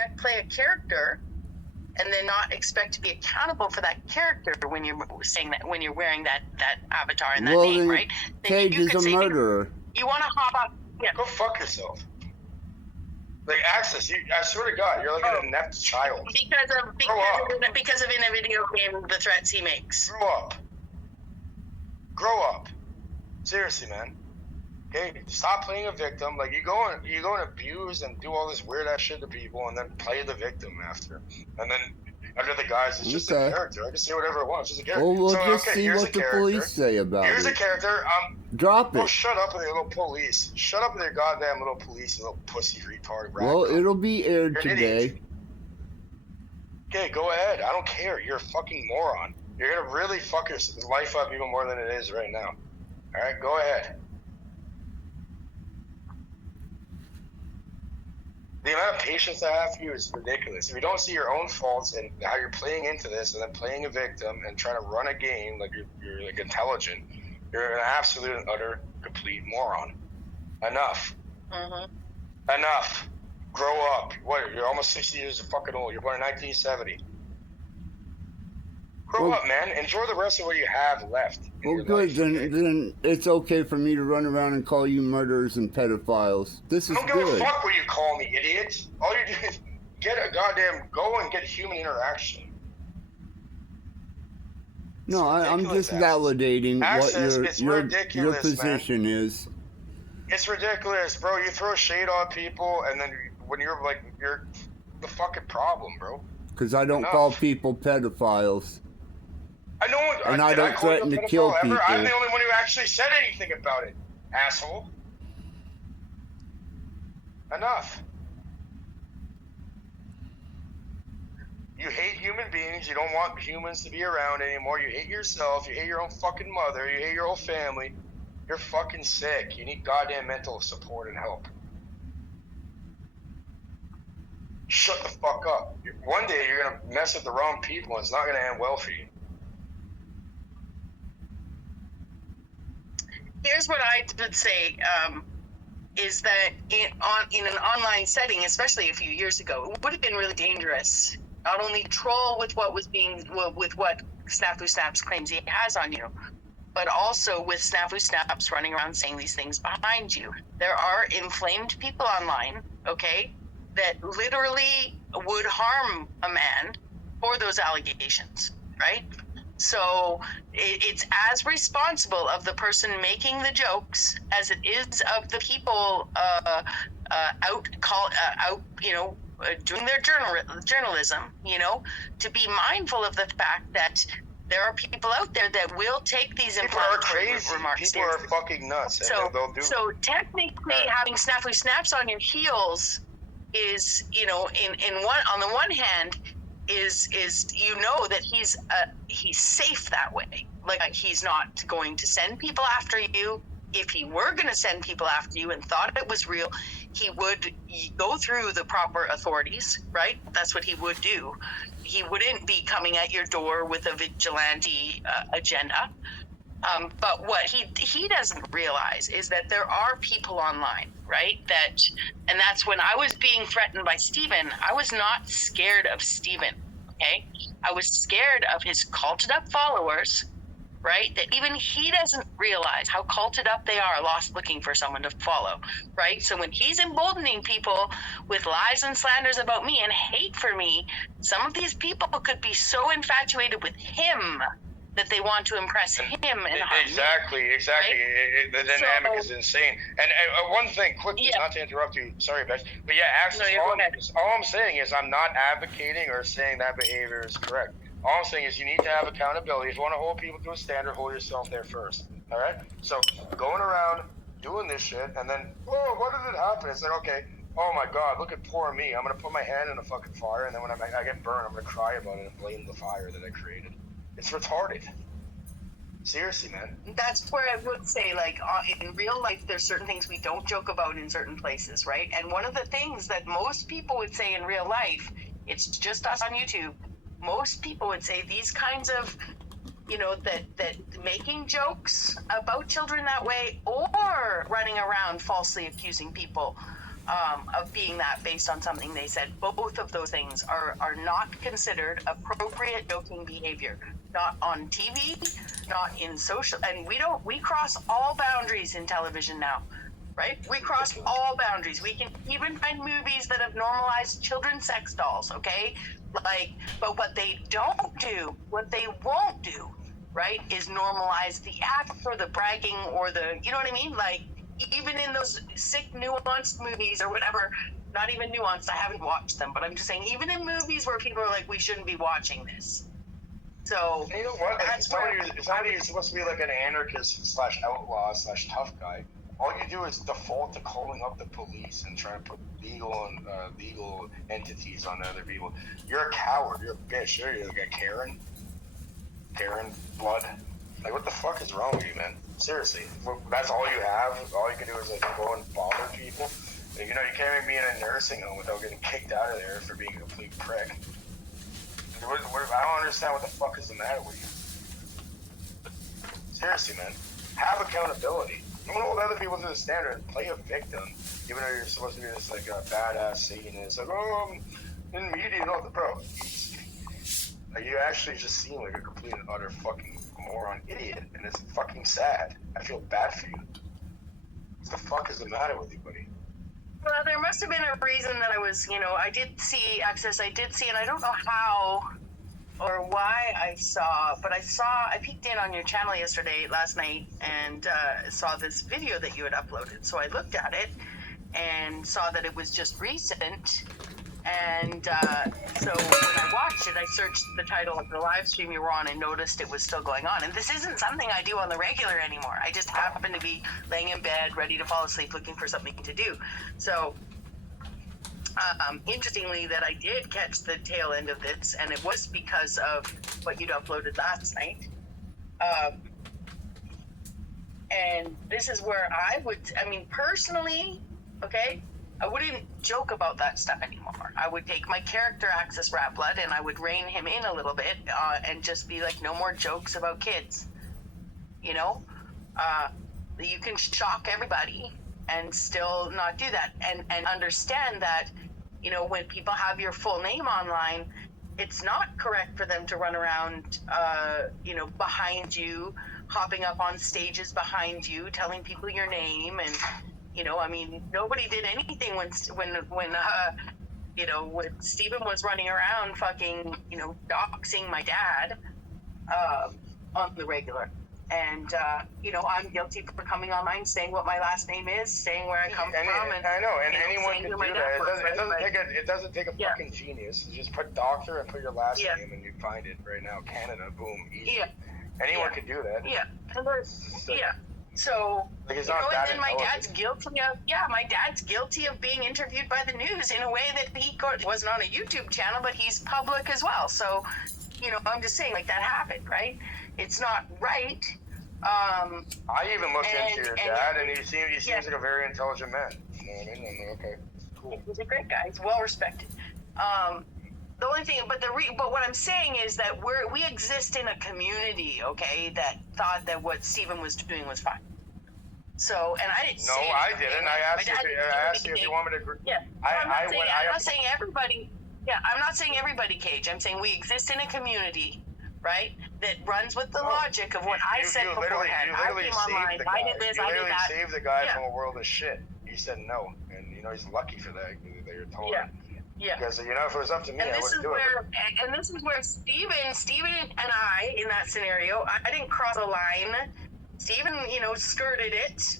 can't play a character and then not expect to be accountable for that character when you're saying that, when you're wearing that avatar and that name, right? Cage is a murderer. You want to hop up? Yeah. Go fuck yourself. Like, Access, I swear to God, you're like an inept child. Because of in a video game the threats he makes. Grow up. Seriously, man. Okay, stop playing a victim. Like, you go and abuse and do all this weird ass shit to people, and then play the victim after. And then under the guise, it's just a character. I can say whatever I want. It's just a character. Well, we'll just see what the police say about it. Here's a character. Drop it. Oh, shut up with your little police. Shut up with your goddamn little police, you little pussy retard. Well, it'll be aired today. Okay, go ahead. I don't care. You're a fucking moron. You're gonna really fuck your life up even more than it is right now. All right, go ahead. The amount of patience I have for you is ridiculous. If you don't see your own faults and how you're playing into this, and then playing a victim and trying to run a game like you're like intelligent, you're an absolute and utter complete moron. Enough. Enough. Grow up. What? You're almost 60 years fucking old. You're born in 1970. Grow up, man. Enjoy the rest of what you have left. Well, good. Then it's okay for me to run around and call you murderers and pedophiles. This is good. I don't give a fuck what you call me, idiot. All you do is go and get human interaction. No, I'm just validating what your position is. It's ridiculous, bro. You throw shade on people, and then when you're the fucking problem, bro. Because I don't call people pedophiles. And I don't threaten to kill people. I'm the only one who actually said anything about it, asshole. Enough. You hate human beings. You don't want humans to be around anymore. You hate yourself. You hate your own fucking mother. You hate your whole family. You're fucking sick. You need goddamn mental support and help. Shut the fuck up. One day you're going to mess with the wrong people, and it's not going to end well for you. Here's what I would say, is that in an online setting, especially a few years ago, it would have been really dangerous. Not only troll with what Snafu Snaps claims he has on you, but also with Snafu Snaps running around saying these things behind you. There are inflamed people online, okay, that literally would harm a man for those allegations, right? So it's as responsible of the person making the jokes as it is of the people doing their journalism, to be mindful of the fact that there are people out there that will take these inflammatory remarks. People are fucking nuts. So technically, having Snafu Snaps on your heels is, on the one hand, is that he's safe that way. Like, he's not going to send people after you. If he were going to send people after you and thought it was real, he would go through the proper authorities, right? That's what he would do. He wouldn't be coming at your door with a vigilante agenda. But what he doesn't realize is that there are people online, right? And that's when I was being threatened by Steven, I was not scared of Steven, okay? I was scared of his culted up followers, right? That even he doesn't realize how culted up they are, lost looking for someone to follow, right? So when he's emboldening people with lies and slanders about me and hate for me, some of these people could be so infatuated with him that they want to impress him and harm Exactly. Right? The dynamic is insane. And one thing, quickly, not to interrupt you, sorry, Bexx, but all I'm saying is I'm not advocating or saying that behavior is correct. All I'm saying is you need to have accountability. If you want to hold people to a standard, hold yourself there first. All right? So going around doing this shit, and then, what did it happen? It's like, okay, oh my God, look at poor me. I'm going to put my hand in the fucking fire, and then when I get burned, I'm going to cry about it and blame the fire that I created. It's retarded. Seriously, man. That's where I would say, in real life, there's certain things we don't joke about in certain places, right? And one of the things that most people would say in real life, it's just us on YouTube, most people would say these kinds of, that making jokes about children that way or running around falsely accusing people of being that based on something they said. Both of those things are not considered appropriate joking behavior. Not on TV, not in social, and we cross all boundaries in television now, right? We cross all boundaries. We can even find movies that have normalized children's sex dolls, okay? Like, but what they don't do, what they won't do, right, is normalize the act or the bragging or the, you know what I mean? Like, even in those sick, nuanced movies or whatever, not even nuanced, I haven't watched them, but I'm just saying, even in movies where people are like, we shouldn't be watching this. So, you know what? Like, somebody who's supposed to be like an anarchist / outlaw / tough guy. All you do is default to calling up the police and trying to put legal entities on other people. You're a coward. You're a bitch. You're like a Karen blood. Like, what the fuck is wrong with you, man? Seriously, that's all you have. All you can do is like go and bother people. You know, you can't even be in a nursing home without getting kicked out of there for being a complete prick. I don't understand what the fuck is the matter with you. Seriously, man, have accountability. Don't hold other people to the standard and play a victim, even though you're supposed to be this like a badass Satanist. Like, oh, I'm in media, bro. Like, you actually just seem like a complete and utter fucking moron idiot, and it's fucking sad. I feel bad for you. What the fuck is the matter with you, buddy? Well, there must have been a reason that I was, I did see Access, and I don't know how or why I saw, but I peeked in on your channel last night, and saw this video that you had uploaded. So I looked at it and saw that it was just recent. And so when I watched it, I searched the title of the live stream you were on and noticed it was still going on. And this isn't something I do on the regular anymore. I just happen to be laying in bed, ready to fall asleep, looking for something to do. So interestingly, that I did catch the tail end of this, and it was because of what you'd uploaded last night. And this is where personally, okay, I wouldn't joke about that stuff anymore. I would take my character Access Rattblood and I would rein him in a little bit and just be like, no more jokes about kids. You can shock everybody and still not do that. And understand that, when people have your full name online, it's not correct for them to run around, behind you, hopping up on stages behind you, telling people your name and... nobody did anything when Steven was running around fucking, doxing my dad on the regular. And, I'm guilty for coming online, saying what my last name is, saying where I come from. And I know, and anyone can do that. It doesn't take a fucking genius. You just put doctor and put your last name and you find it right now. Canada, boom, easy. Yeah. Anyone can do that. Yeah. So, like, and then my dad's guilty of being interviewed by the news in a way that he wasn't on a YouTube channel, but he's public as well. So, I'm just saying, like, that happened, right? It's not right. I even looked into your dad, and he seems like a very intelligent man. You know what I mean? Okay, cool. He's a great guy. He's well respected. The only thing, but what I'm saying is that we exist in a community, okay, that thought that what Steven was doing was fine. So, and I didn't. No, say I didn't. I asked you if you want me to. Yeah. I'm not saying everybody. Yeah, I'm not saying everybody, Cage. I'm saying we exist in a community, right? That runs with the logic of what I said beforehand. I came online. I did this. I did that. You literally saved the guy from a world of shit. You said no, and he's lucky for that. That you're told. Yeah. Yeah. Because if it was up to me, I wouldn't do it. And this is where Steven and I, in that scenario, I didn't cross a line. Steven, skirted it,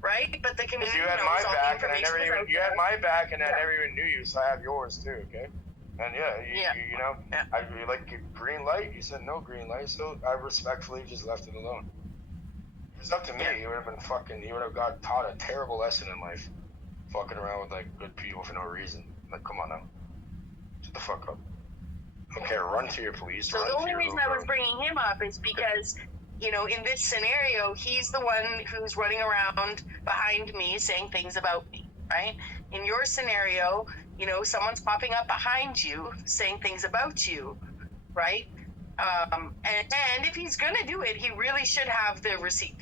right? But the community you had my back, and I never even. You had my back, and I never even knew you, so I have yours too. Okay. And you like green light. You said no green light, so I respectfully just left it alone. If it's up to me, you would have been fucking. You would have got taught a terrible lesson in life, fucking around with like good people for no reason. Like, come on now, shut the fuck up. Okay, run to your police. So the only reason I was bringing him up is because, in this scenario, he's the one who's running around behind me saying things about me, right? In your scenario, someone's popping up behind you saying things about you, right? And if he's gonna do it, he really should have the receipt.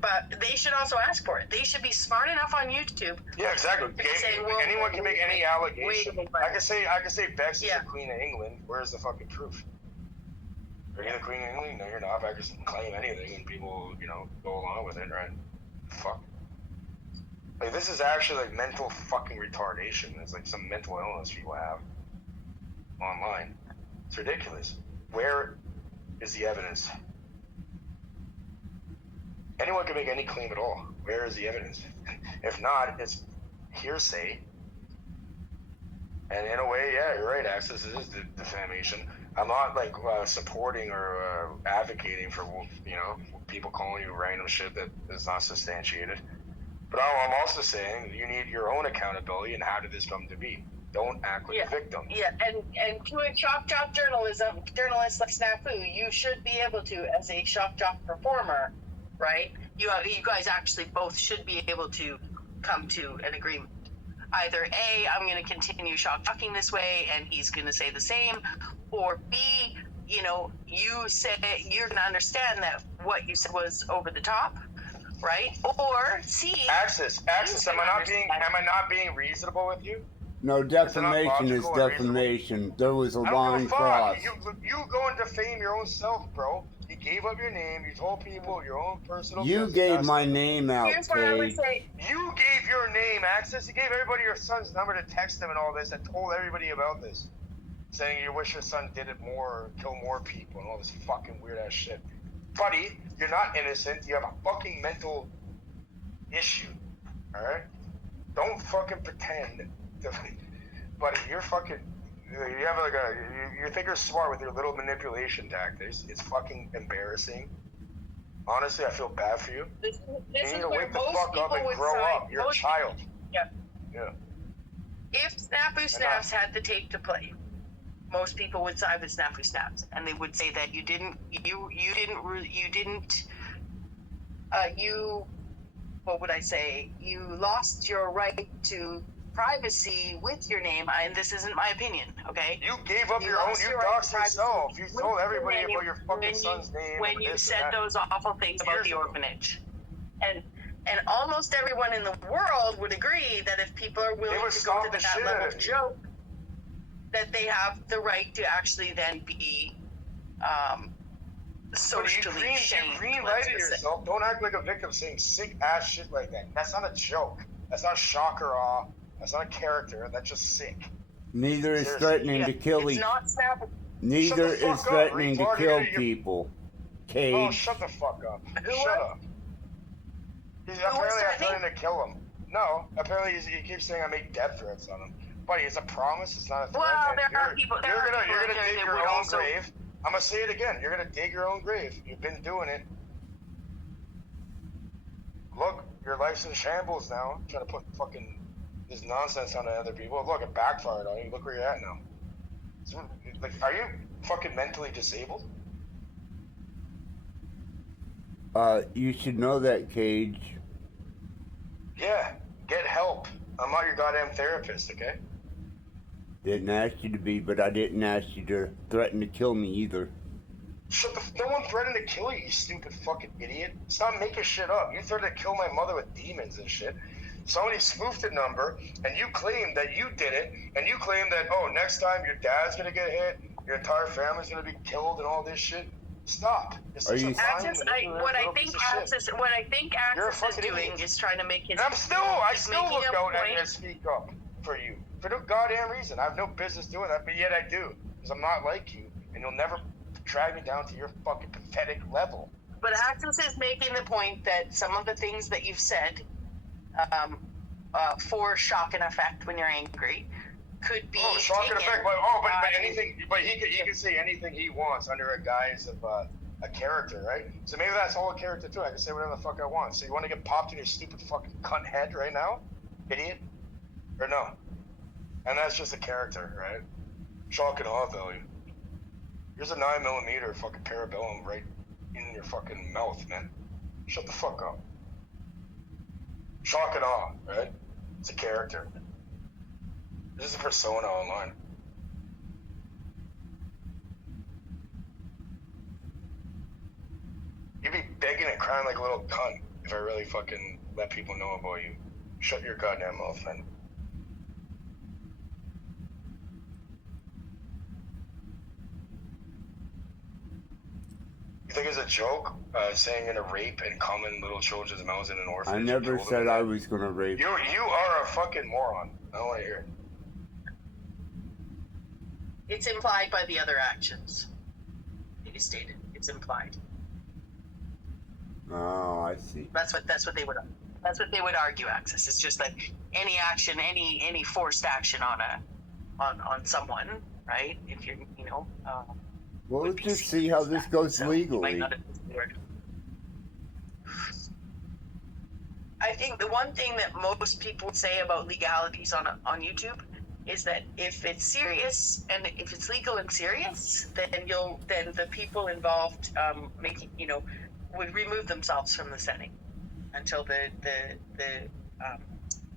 But they should also ask for it. They should be smart enough on YouTube. Yeah, exactly. Say, well, anyone can make any allegation. I can say Bexx is Yeah. the Queen of England. Where's the fucking proof? Are you the Queen of England? No, you're not. I just claim anything and people, go along with it, right? Fuck. Like, this is actually like mental fucking retardation. It's like some mental illness people have online. It's ridiculous. Where is the evidence? Anyone can make any claim at all. Where is the evidence? If not, it's hearsay. And in a way, yeah, you're right, Access, it is defamation. I'm not like supporting or advocating for people calling you random shit that is not substantiated. But I'm also saying you need your own accountability and how did this come to be? Don't act like a victim. Yeah, and to a shock jock journalist like Snafu, you should be able to, as a shock jock performer, right? You guys actually both should be able to come to an agreement. Either A, I'm going to continue shock jocking this way, and he's going to say the same, or B, you say you're going to understand that what you said was over the top, right? Or C, Access. Am I not being reasonable with you? No, defamation is defamation. There was a line crossed. You go and defame your own self, bro. You gave up your name. You told people your own personal You business. gave my name out, here's what I would Kay. say. You gave your name, Access. You gave everybody your son's number to text him and all this and told everybody about this. Saying you wish your son did it more, kill more people and all this fucking weird ass shit. Buddy, you're not innocent. You have a fucking mental issue. Alright? Don't fucking pretend. Buddy, you're fucking... You have you think you're smart with your little manipulation tactics. It's fucking embarrassing. Honestly, I feel bad for you. This you need to where wake the most fuck up people and would grow side. up. You're a child. Yeah. Yeah. If Snafu Snaps had the tape to play, most people would side with Snafu Snaps, and they would say that what would I say? You lost your right to privacy with your name, and this isn't my opinion, okay? You gave up your own, you doxed yourself. You told everybody about your fucking son's name. When you said those awful things about the orphanage. And almost everyone in the world would agree that if people are willing to go to that level of joke, that they have the right to actually then be socially shamed. You green-lighted yourself. Don't act like a victim saying sick ass shit like that. That's not a joke. That's not shock or awe. That's not a character. That's just sick. Neither is threatening to kill It's not Snafu. Neither is threatening to kill people. Cage. Oh, shut the fuck up. Shut up. Apparently I'm threatening to kill him. No, apparently he keeps saying I make death threats on him. Buddy, it's a promise. It's not a threat. Well, there are people. You're gonna dig your own grave. I'm gonna say it again. You're gonna dig your own grave. You've been doing it. Look, your life's in shambles now. Trying to put fucking this nonsense on other people. Look, it backfired on you. Look where you're at now. So, like, are you fucking mentally disabled? You should know that, Cage. Yeah, get help. I'm not your goddamn therapist, okay? Didn't ask you to be, but I didn't ask you to threaten to kill me either. No one threatened to kill you, you stupid fucking idiot. Stop making shit up. You threatened to kill my mother with demons and shit. Somebody spoofed a number, and you claimed that you did it, and you claimed that, oh, next time your dad's gonna get hit, your entire family's gonna be killed and all this shit. Stop. What I think Access is doing is trying to make his. And I still look out and speak up for you. For no goddamn reason. I have no business doing that, but yet I do. Because I'm not like you, and you'll never drag me down to your fucking pathetic level. But Access is making the point that some of the things that you've said for shock and effect when you're angry could be shock and effect. But anything. But he can say anything he wants under a guise of a character, right? So maybe that's all a character too. I can say whatever the fuck I want. So you want to get popped in your stupid fucking cunt head right now, idiot? Or no? And that's just a character, right? Shock and awe value. Here's a 9mm fucking parabellum right in your fucking mouth, man. Shut the fuck up. Shock and awe, right? It's a character. This is a persona online. crying like a little cunt if I really fucking let people know about you. Shut your goddamn mouth, man. You think it's a joke saying gonna rape and come in little children's mouths in an orphanage? I never said I was gonna rape. You are a fucking moron. I don't want to hear it. It's implied by the other actions. It is stated. It's implied. Oh, I see. That's what they would argue. Access. It's just that any action, any forced action on someone, right? If you're, Well, let's just see how this goes legally. I think the one thing that most people say about legalities on YouTube is that if it's serious and if it's legal and serious, then the people involved would remove themselves from the setting until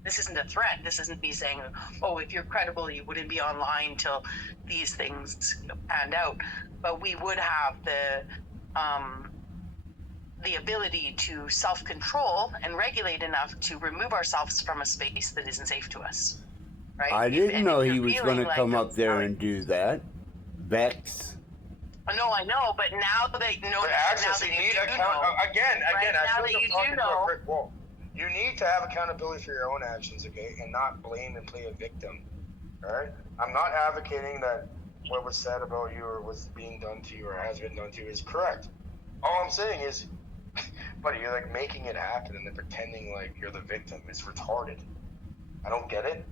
this isn't a threat. This isn't me saying, oh, if you're credible, you wouldn't be online till these things panned out. But we would have the ability to self-control and regulate enough to remove ourselves from a space that isn't safe to us. Right? I didn't know he was going to come up there and do that. Bexx. No, I know, but now that you know, you need to have accountability for your own actions, okay, and not blame and play a victim. All right, I'm not advocating that what was said about you or was being done to you or has been done to you is correct. All I'm saying is, buddy, you're like making it happen and then pretending like you're the victim. It's retarded. I don't get it.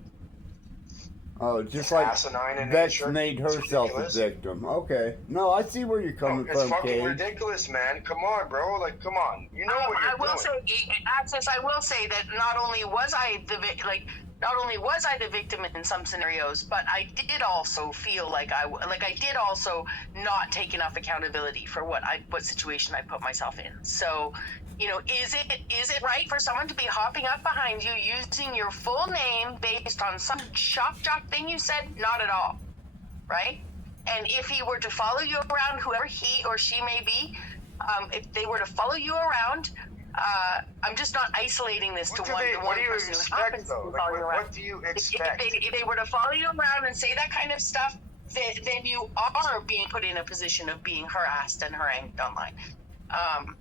Oh, just like Bexx made herself a victim. Okay. No, I see where you're coming from, It's fucking Cage. ridiculous, man. Come on, bro. Like, come on. You know what you're doing. I will say that not only was I the victim in some scenarios, but I did also feel like I did also not take enough accountability for what situation I put myself in. So, is it right for someone to be hopping up behind you using your full name based on some shock jock thing you said? Not at all, right? And if he were to follow you around, whoever he or she may be, if they were to follow you around, I'm just not isolating this to one person who happens to follow you around. What do you expect? If they were to follow you around and say that kind of stuff, then you are being put in a position of being harassed and harangued online.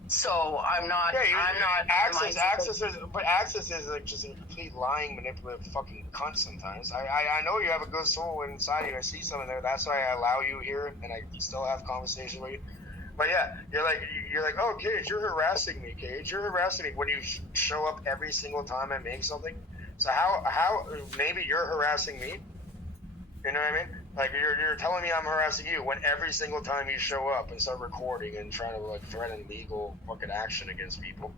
So I'm not. Yeah, Access is like just a complete lying, manipulative fucking cunt sometimes. I know you have a good soul inside you. I see something there. That's why I allow you here, and I still have conversation with you. But yeah, you're like, oh, Cage, you're harassing me, Cage. You're harassing me when you show up every single time I make something. So how maybe you're harassing me? You know what I mean? Like you're telling me I'm harassing you when every single time you show up and start recording and trying to like threaten legal fucking action against people.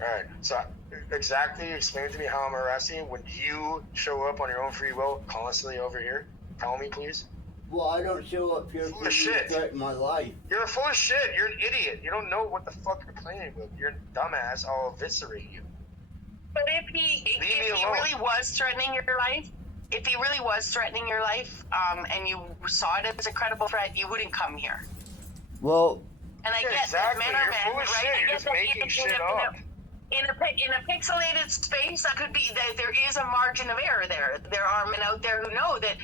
All right, so exactly explain to me how I'm harassing you when you show up on your own free will constantly over here. Tell me, please. Well, I don't show up here to threaten my life. You're full of shit. You're an idiot. You don't know what the fuck you're playing with. You're a dumbass. I'll eviscerate you. But if he really was threatening your life, and you saw it as a credible threat, you wouldn't come here. Well, and I get exactly. Men are men, full of right? shit. You're just making shit up. In a pixelated space, that could be that there is a margin of error there. There are men out there who know that.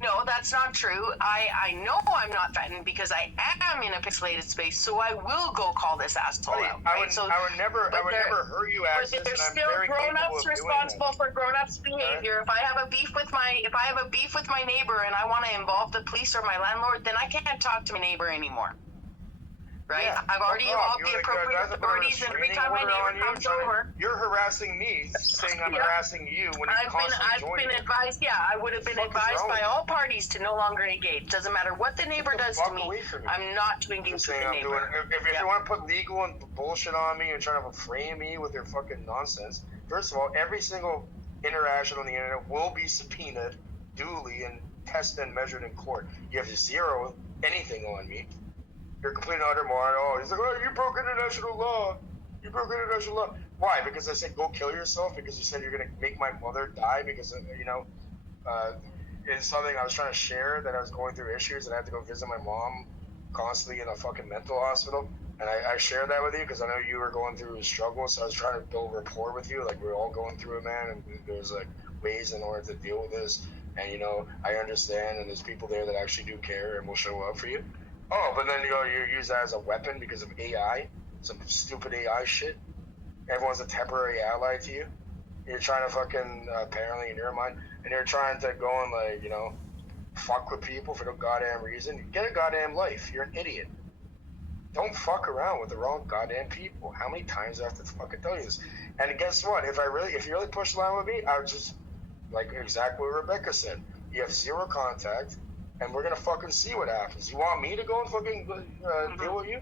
No, that's not true. I know I'm not threatened because I am in a pixelated space, so I will go call this asshole out. I would never hurt you, Access. But there's still grown-ups responsible for grown-ups' behavior. Right. If I have a beef with my neighbor and I want to involve the police or my landlord, then I can't talk to my neighbor anymore. Right? Yeah, I've already involved the appropriate authorities, and every time my neighbor comes over, you're harassing me, saying I'm harassing you when you constantly join. Advised. Yeah, I would have been advised by all parties to no longer engage. Doesn't matter what the neighbor does to me. I'm not to engage with the neighbor. If you want to put legal and bullshit on me and try to frame me with your fucking nonsense, first of all, every single interaction on the internet will be subpoenaed duly and tested and measured in court. You have zero anything on me. You're completely utter moron. Oh, he's like, oh, you broke international law. You broke international law. Why? Because I said go kill yourself? Because you said you're going to make my mother die? Because, it's something I was trying to share that I was going through issues and I had to go visit my mom constantly in a fucking mental hospital. And I shared that with you because I know you were going through a struggle, so I was trying to build rapport with you. Like, we're all going through it, man, and there's, like, ways in order to deal with this. And, you know, I understand, and there's people there that actually do care and will show up for you. Oh, but then, you know, you use that as a weapon because of AI, some stupid AI shit. Everyone's a temporary ally to you. You're trying to fucking, apparently in your mind, and you're trying to go and, like, you know, fuck with people for no goddamn reason. Get a goddamn life. You're an idiot. Don't fuck around with the wrong goddamn people. How many times do I have to fucking tell you this? And guess what? If you really push the line with me, I would just, like exactly what Rebecca said. You have zero contact, and we're gonna fucking see what happens. You want me to go and fucking deal with you?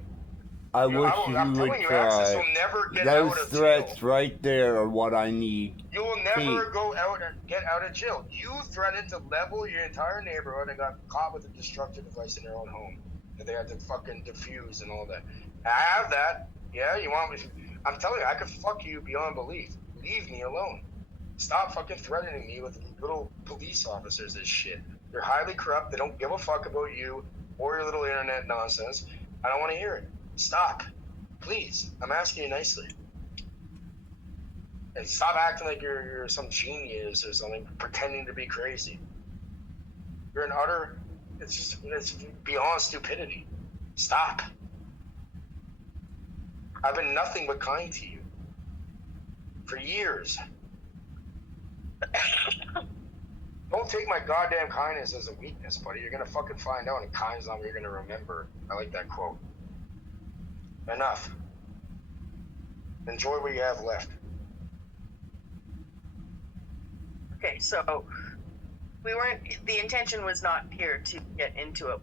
I wish you would try. You'll never get Those out of threats jail. right there are what I need. You will never go out and get out of jail. You threatened to level your entire neighborhood and got caught with a destructive device in your own home that they had to fucking defuse and all that. I have that. Yeah, you want me? I'm telling you, I could fuck you beyond belief. Leave me alone. Stop fucking threatening me with little police officers and shit. They're highly corrupt. They don't give a fuck about you or your little internet nonsense. I don't want to hear it. Stop. Please. I'm asking you nicely. And stop acting like you're some genius or something, pretending to be crazy. You're an utter... It's beyond stupidity. Stop. I've been nothing but kind to you. For years. Don't take my goddamn kindness as a weakness, buddy. You're gonna fucking find out, and kindness not what you're gonna remember. I like that quote. Enough. Enjoy what you have left. Okay, so the intention was not here to get into a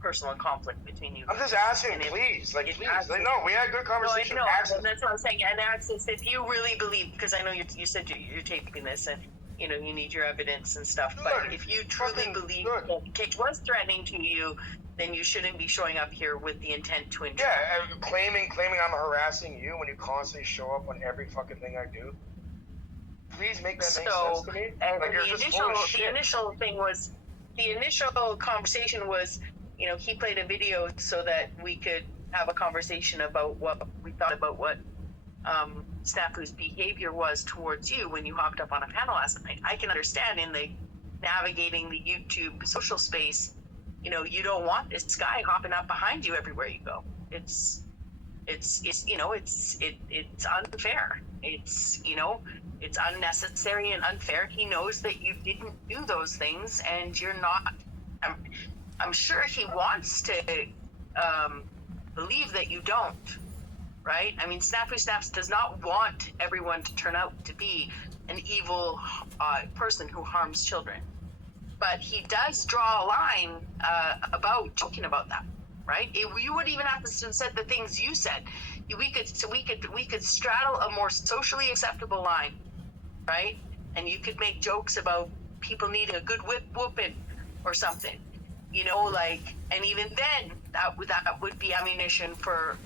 personal conflict between you. I'm just asking, please. Like, please. Like, no, we had a good conversation. No, that's what I'm saying. And Access, if you really believe, because I know you said you're taping this and, you know, you need your evidence and stuff, but if you truly believe that Kate was threatening to you, then you shouldn't be showing up here with the intent to injure. Yeah, claiming I'm harassing you when you constantly show up on every fucking thing I do. Please make that make sense to me. Like, the initial conversation was, you know, he played a video so that we could have a conversation about what we thought about what Snafu's behavior was towards you when you hopped up on a panel last night. I can understand in the navigating the YouTube social space, you know, you don't want this guy hopping up behind you everywhere you go. It's you know, it's unfair. It's, you know, it's unnecessary and unfair. He knows that you didn't do those things, and you're not. I'm sure he wants to believe that you don't, right? I mean, Snafu Snaps does not want everyone to turn out to be an evil person who harms children, but he does draw a line about joking about that, right? You wouldn't even have to have said the things you said. We could straddle a more socially acceptable line, right? And you could make jokes about people needing a good whooping or something, you know, like, and even then that would be ammunition for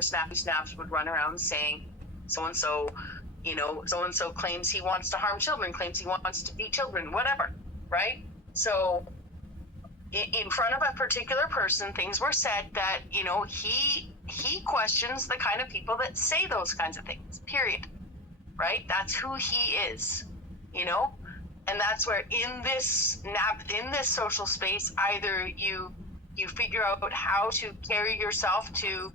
Snappy Snaps would run around saying so-and-so, you know, so-and-so claims he wants to harm children, claims he wants to beat children, whatever, right? So in front of a particular person, things were said that, you know, he questions the kind of people that say those kinds of things, period, right? That's who he is, you know? And that's where in this social space, either you figure out how to carry yourself to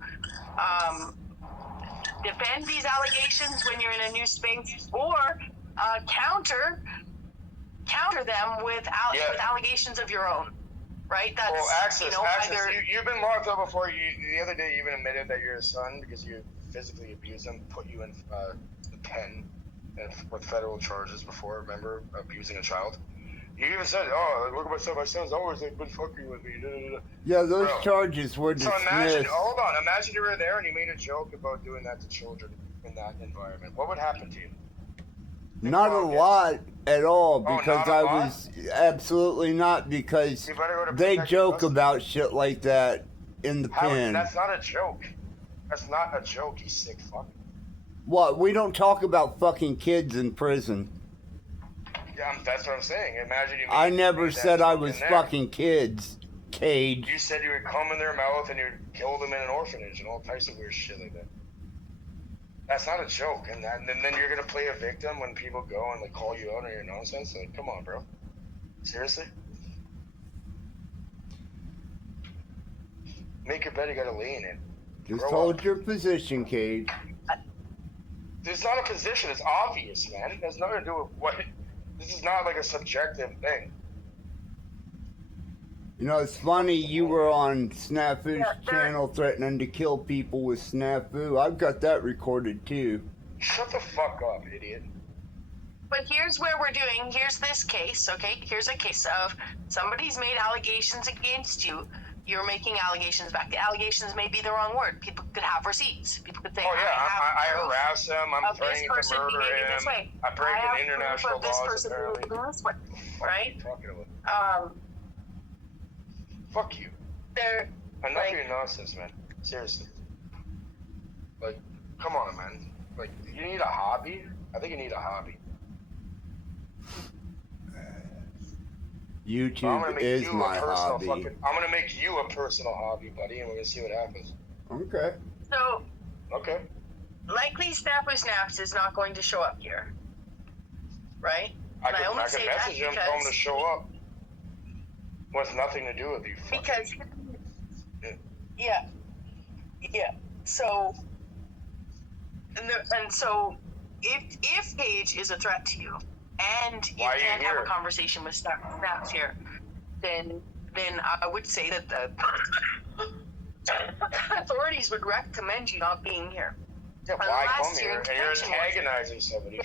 defend these allegations when you're in a new space, or counter them with allegations of your own. Right? That's, well, Access, you know, you've been locked up before. The other day you even admitted that your son, because you physically abused him, put you in the pen with federal charges before, remember, abusing a child. You even said, oh, look at myself, my son's always been fucking with me. Yeah, those charges were dismissed. So imagine you were there and you made a joke about doing that to children in that environment. What would happen to you? Not a lot at all, because I was absolutely not, because they joke about shit like that in the pen. That's not a joke. That's not a joke, you sick fuck. What? We don't talk about fucking kids in prison. Yeah, that's what I'm saying. Imagine you. I never said I was fucking kids. Cage. You said you would come in their mouth and you'd kill them in an orphanage and all types of weird shit like that. That's not a joke, and then you're gonna play a victim when people go and like call you out on your nonsense. Like, come on, bro. Seriously? Make your bed, you gotta lay in it. Just hold your position, Cage. There's not a position. It's obvious, man. It has nothing to do with what. This is not like a subjective thing. You know, it's funny, you were on Snafu's channel threatening to kill people with Snafu. I've got that recorded too. Shut the fuck up, idiot. But here's where we're doing, here's this case, okay? Here's a case of somebody's made allegations against you. You're making allegations back. The allegations may be the wrong word. People could have receipts. People could say, oh, yeah, I harass him. I'm threatening to murder him. I break an international laws, apparently. This way, right? Fuck you. Enough of your nonsense, man. Seriously. Like, come on, man. Like, you need a hobby? I think you need a hobby. YouTube is my hobby. I'm gonna make you a personal hobby, buddy, and we're gonna see what happens. Okay. So. Okay. Likely Snafu Snaps is not going to show up here. Right? I can message him, tell him to show up. Wants nothing to do with you. Because, yeah. So, and so, if Cage is a threat to you, and you can't have a conversation with Snaps here, then I would say that the authorities would recommend you not being here. Yeah, why come here? And you're antagonizing somebody.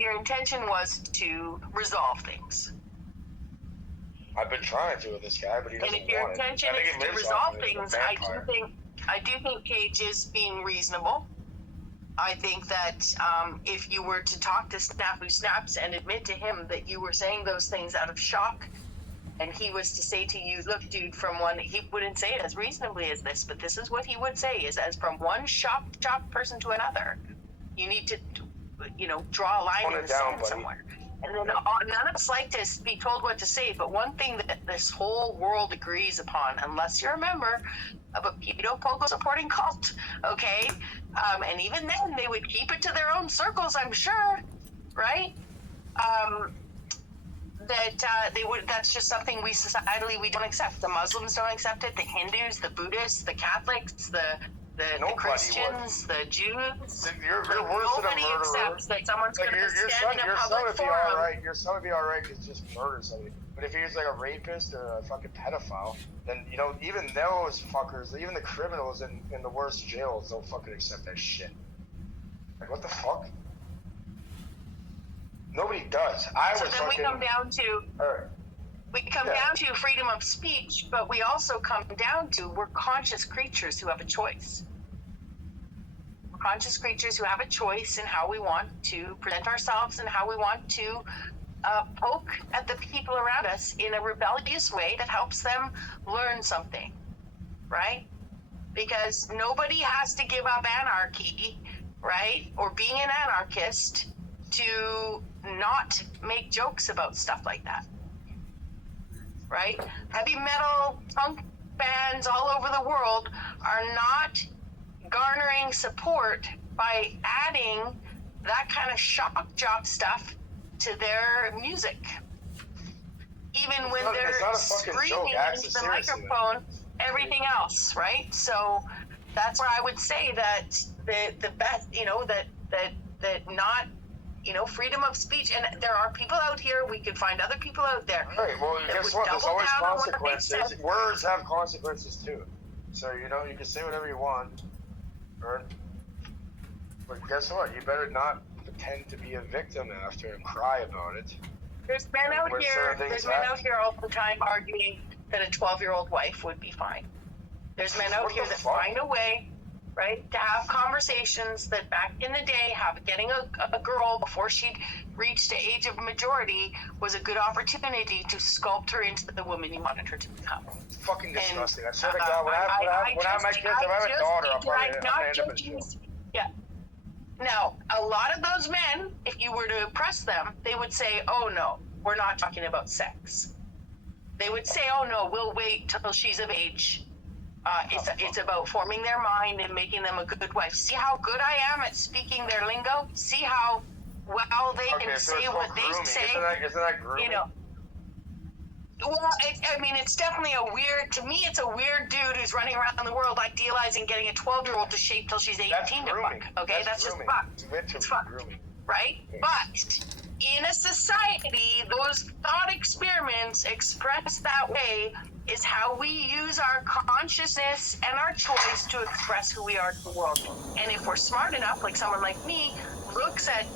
Your intention was to resolve things. I've been trying to with this guy, but he doesn't want it. And if your intention is to resolve things, I do think Cage is being reasonable. I think that if you were to talk to Snafu Snaps and admit to him that you were saying those things out of shock, and he was to say to you, look, dude, he wouldn't say it as reasonably as this, but this is what he would say, is as from one shocked person to another, you need to, draw a line in the sand somewhere. And then none of us like to be told what to say, but one thing that this whole world agrees upon, unless you're a member of a pedo-pogo supporting cult, okay? And even then, they would keep it to their own circles, I'm sure, right? That's just something societally we don't accept. The Muslims don't accept it, the Hindus, the Buddhists, the Catholics, the Christians, the Jews. Nobody accepts that someone's going to stand in a public forum. Your son would be alright because he just murdered somebody. But if he was like a rapist or a fucking pedophile, then, even those fuckers, even the criminals in the worst jails, don't fucking accept that shit. Like, what the fuck? Nobody does. We come down to freedom of speech, but we also come down to we're conscious creatures who have a choice. We're conscious creatures who have a choice in how we want to present ourselves and how we want to poke at the people around us in a rebellious way that helps them learn something, right? Because nobody has to give up anarchy, right? Or being an anarchist to not make jokes about stuff like that. Right? Heavy metal punk bands all over the world are not garnering support by adding that kind of shock jock stuff to their music. Even when they're screaming into the microphone, everything else, right? So that's where I would say that the best, that not, freedom of speech, and there are people out here, we could find other people out there. Right, well, guess what? There's always consequences. Words have consequences too. So, you can say whatever you want. But guess what? You better not pretend to be a victim after and cry about it. There's men out here all the time arguing that a 12-year-old wife would be fine. There's men out here that find a way, right, to have conversations that back in the day, getting a girl before she reached the age of majority was a good opportunity to sculpt her into the woman you wanted her to become. It's fucking disgusting. I swear to God, when I have my kids, if I have a daughter, I'm probably going to end up in jail. Yeah. Now, a lot of those men, if you were to press them, they would say, oh no, we're not talking about sex. They would say, "Oh no, we'll wait till she's of age." It's about forming their mind and making them a good wife. See how good I am at speaking their lingo? See how well they can say what they say? Isn't that grooming? You know. Well, it's definitely to me, it's a weird dude who's running around the world idealizing getting a 12-year-old to shape till she's 18 to fuck. Okay, that's just fucked. It's fucked, right? Yeah. But in a society, those thought experiments expressed that way is how we use our consciousness and our choice to express who we are to the world. And if we're smart enough, like someone like me, looks at,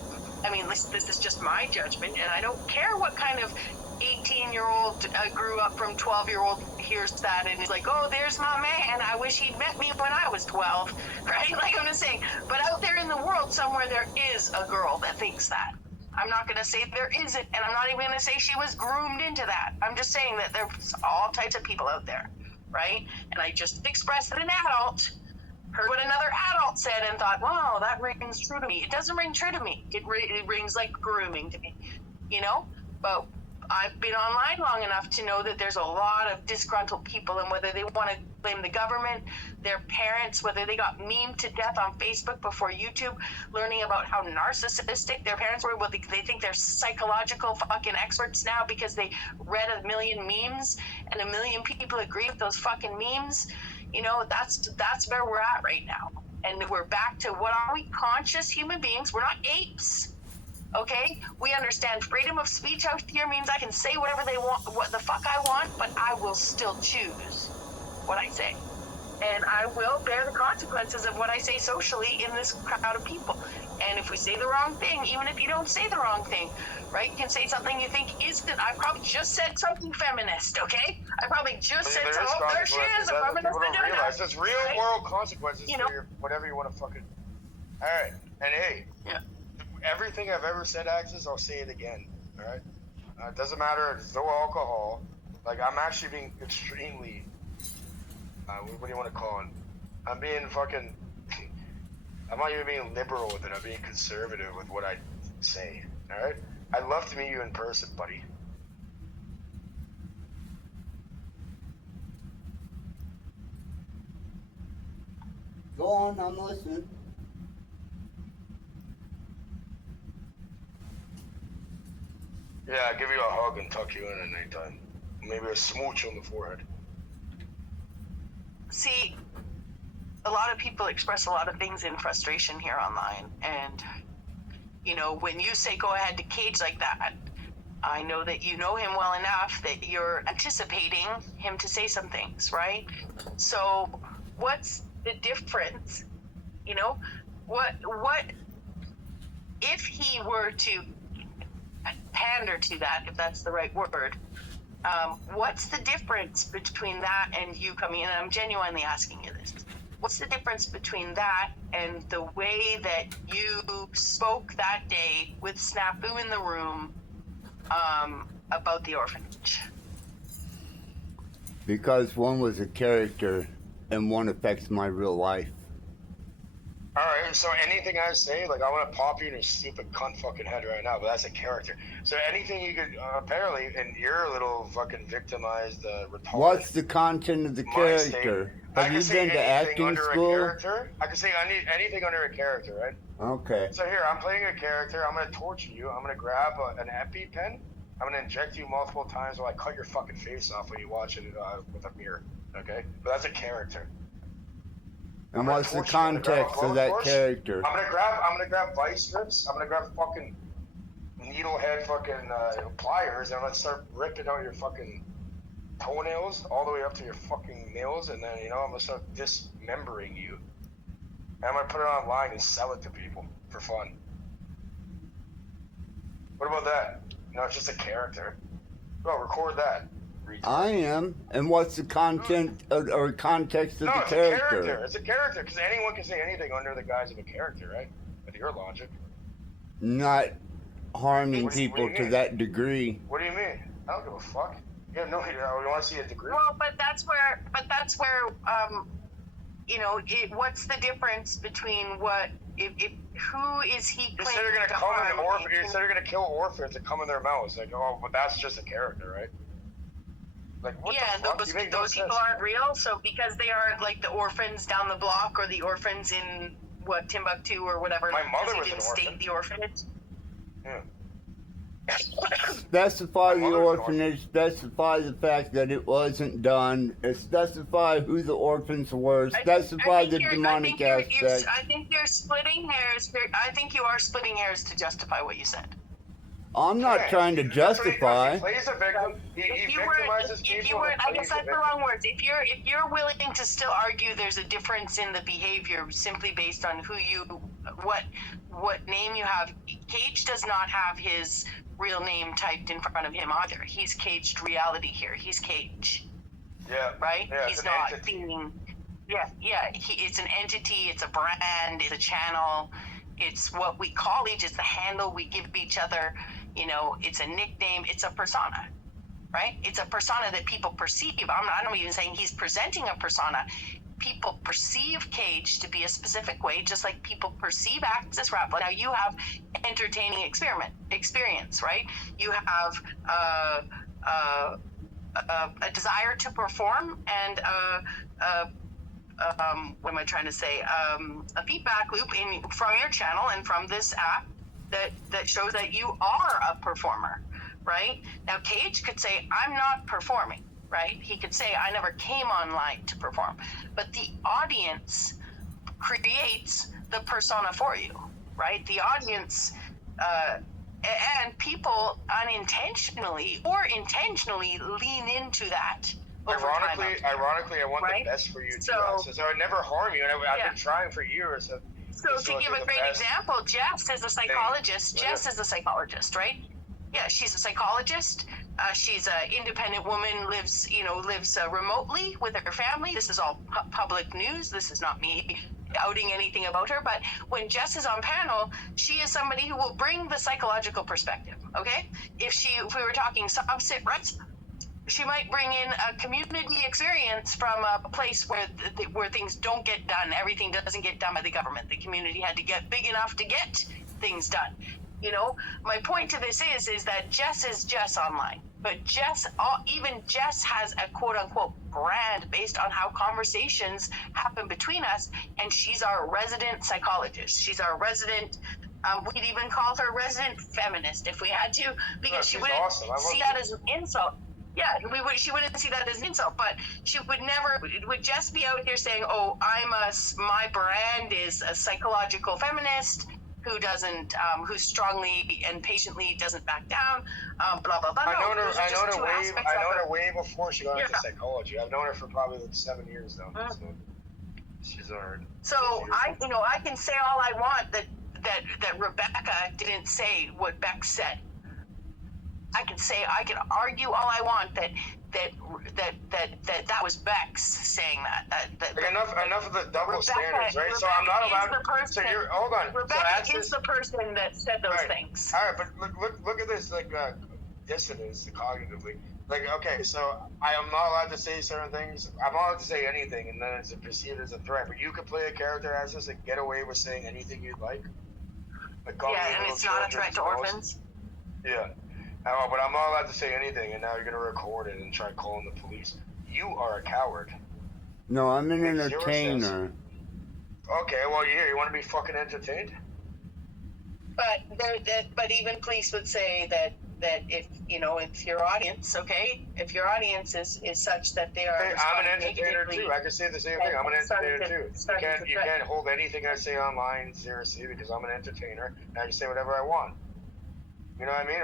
this is just my judgment, and I don't care what kind of 18-year-old grew up from 12-year-old hears that and is like, oh, there's my man. I wish he'd met me when I was 12, right? Like I'm just saying. But out there in the world somewhere, there is a girl that thinks that. I'm not going to say there isn't, and I'm not even going to say she was groomed into that. I'm just saying that there's all types of people out there, right? And I just expressed that an adult heard what another adult said and thought, wow, that rings true to me. It doesn't ring true to me. It rings like grooming to me, But I've been online long enough to know that there's a lot of disgruntled people, and whether they want to blame the government, their parents, whether they got memed to death on Facebook before YouTube, learning about how narcissistic their parents were, they think they're psychological fucking experts now because they read a million memes and a million people agree with those fucking memes. That's where we're at right now. And we're back to, what are we? Conscious human beings. We're not apes. Okay, we understand freedom of speech out here means I can say whatever what the fuck I want, but I will still choose what I say. And I will bear the consequences of what I say socially in this crowd of people. And if we say the wrong thing, even if you don't say the wrong thing, right, you can say something you think isn't. I probably just said something feminist, okay? I probably just said something. Oh, there she is, a feminist. People don't realize there's real world consequences for whatever you want to fucking. All right, and hey. Yeah. Everything I've ever said, Axis, I'll say it again. All right, it doesn't matter. There's no alcohol. Like, I'm actually being extremely. What do you want to call it? I'm being fucking. I'm not even being liberal with it. I'm being conservative with what I say. All right. I'd love to meet you in person, buddy. Go on. I'm listening. Yeah, I'll give you a hug and tuck you in at nighttime. Maybe a smooch on the forehead. See, a lot of people express a lot of things in frustration here online. And, when you say go ahead to Cage like that, I know that you know him well enough that you're anticipating him to say some things, right? So what's the difference? What if he were to pander to that, if that's the right word, what's the difference between that and you coming in? And I'm genuinely asking you this. What's the difference between that and the way that you spoke that day with Snafu in the room about the orphanage? Because one was a character and one affects my real life. Alright, so anything I say, like, I want to pop you in your stupid cunt fucking head right now, but that's a character. So anything you could, apparently, in your little fucking victimized, retarded... What's the content of the character? Have you been to acting school? I can say anything under a character, right? Okay. So here, I'm playing a character, I'm going to torture you, I'm going to grab an EpiPen, I'm going to inject you multiple times while I cut your fucking face off when you watch it with a mirror, okay? But that's a character. And what's the context of that character? I'm gonna grab vice grips. I'm gonna grab fucking needlehead fucking pliers, and I'm gonna start ripping out your fucking toenails all the way up to your fucking nails, and then I'm gonna start dismembering you. And I'm gonna put it online and sell it to people for fun. What about that? It's just a character. Well, record that. I am. And what's the content or context of the character? It's a character, because anyone can say anything under the guise of a character, right? With your logic. Not harming people to that degree. What do you mean? I don't give a fuck. You have no idea. You want to see a degree? Well, but that's where, what's the difference between who is he claiming to harm? You said they're gonna kill orphans and come in their mouths. Like, oh, but that's just a character, right? Like, what Yeah, the fuck? those people aren't real. So because they aren't like the orphans down the block or the orphans in Timbuktu or whatever. My mother was he an didn't orphan. state the orphanage. Yeah. Specify the orphanage, specify the fact that it wasn't done, specify who the orphans were, specify the demonic aspect. I think you're splitting hairs. I think you are splitting hairs to justify what you said. I'm not trying to justify. He plays a victim. He victimizes people. I guess that's the wrong words. If you're willing to still argue there's a difference in the behavior simply based on what name you have, Cage does not have his real name typed in front of him either. He's caged reality here. He's Cage. Yeah. Right? Yeah, he's not being. Yeah. It's an entity. It's a brand. It's a channel. It's what we call each. It's the handle we give each other. You know, it's a nickname. It's a persona. Right? It's a persona that people perceive. I'm not even saying he's presenting a persona. People perceive Cage to be a specific way, just like people perceive Access Rattblood. Now you have entertaining experience, right? You have a desire to perform and what am I trying to say? A feedback loop from your channel and from this app that shows that you are a performer, right? Now Cage could say, I'm not performing. Right? He could say, I never came online to perform. But the audience creates the persona for you, right? The audience, and people unintentionally or intentionally lean into that. Ironically, I want the best for you, so I would never harm you. And I've been trying for years. So to give a great example, Jess is a psychologist. Jess is a psychologist, right? Yeah, she's a psychologist. She's an independent woman, lives remotely with her family. This is all public news. This is not me outing anything about her. But when Jess is on panel, she is somebody who will bring the psychological perspective. Okay, if we were talking subsit rights, she might bring in a community experience from a place where things don't get done. Everything doesn't get done by the government. The community had to get big enough to get things done. You know, my point to this is that Jess is Jess online, but even Jess has a quote unquote brand based on how conversations happen between us, and she's our resident psychologist. She's our resident. We'd even call her resident feminist if we had to, because she wouldn't see that as an insult. Yeah, she wouldn't see that as an insult, but she would never. Would Jess be out here saying, "Oh, my brand is a psychological feminist." Who strongly and patiently doesn't back down, blah, blah, blah. I know her way before she got into psychology. I've known her for probably 7 years now. So she's alright. So I can say all I want that Rebecca didn't say what Bexx said. I can argue all I want that was Bexx saying that. Enough of the double standards, right? Rebecca so I'm not allowed. So hold on. Rebecca is the person that said those things. All right, but look at this dissonance cognitively. Okay, so I am not allowed to say certain things. I'm not allowed to say anything, and then it's perceived as a threat. But you could play a character as this and get away with saying anything you'd like. And it's not a threat to orphans. Yeah. But I'm not allowed to say anything, and now you're going to record it and try calling the police. You are a coward. No, I'm an entertainer. Okay, well, you want to be fucking entertained? But even police would say that if your audience, if your audience is such that they are. Hey, I'm an entertainer too. I can say the same thing. I'm an entertainer too. You can't hold anything I say online seriously because I'm an entertainer and I can say whatever I want. You know what I mean?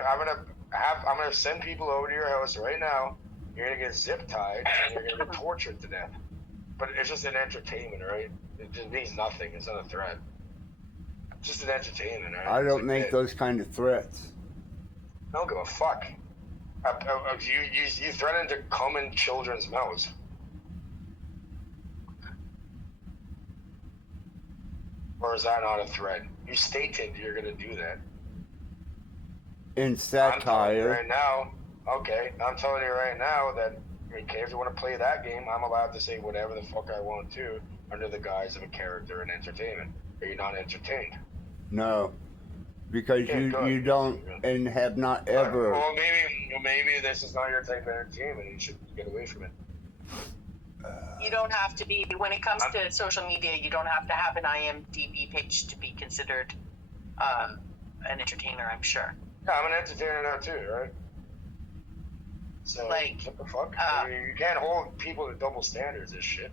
I'm gonna send people over to your house right now. You're gonna get zip tied and you're gonna get tortured to death. But it's just an entertainment, right? It just means nothing. It's not a threat. It's just an entertainment, right? I don't make those kind of threats. I don't give a fuck. You threaten to come in children's mouths. Or is that not a threat? You stated you're gonna do that. In satire. I'm telling you right now, I'm telling you right now that if you want to play that game, I'm allowed to say whatever the fuck I want to under the guise of a character and entertainment. Are you not entertained? No. because you don't and have not ever. Well, maybe this is not your type of entertainment. You should get away from it. You don't have to be, when it comes to social media, you don't have to have an IMDb page to be considered an entertainer, I'm sure. Yeah, I'm an entertainer now too, right? So, like, what the fuck? You can't hold people to double standards and shit.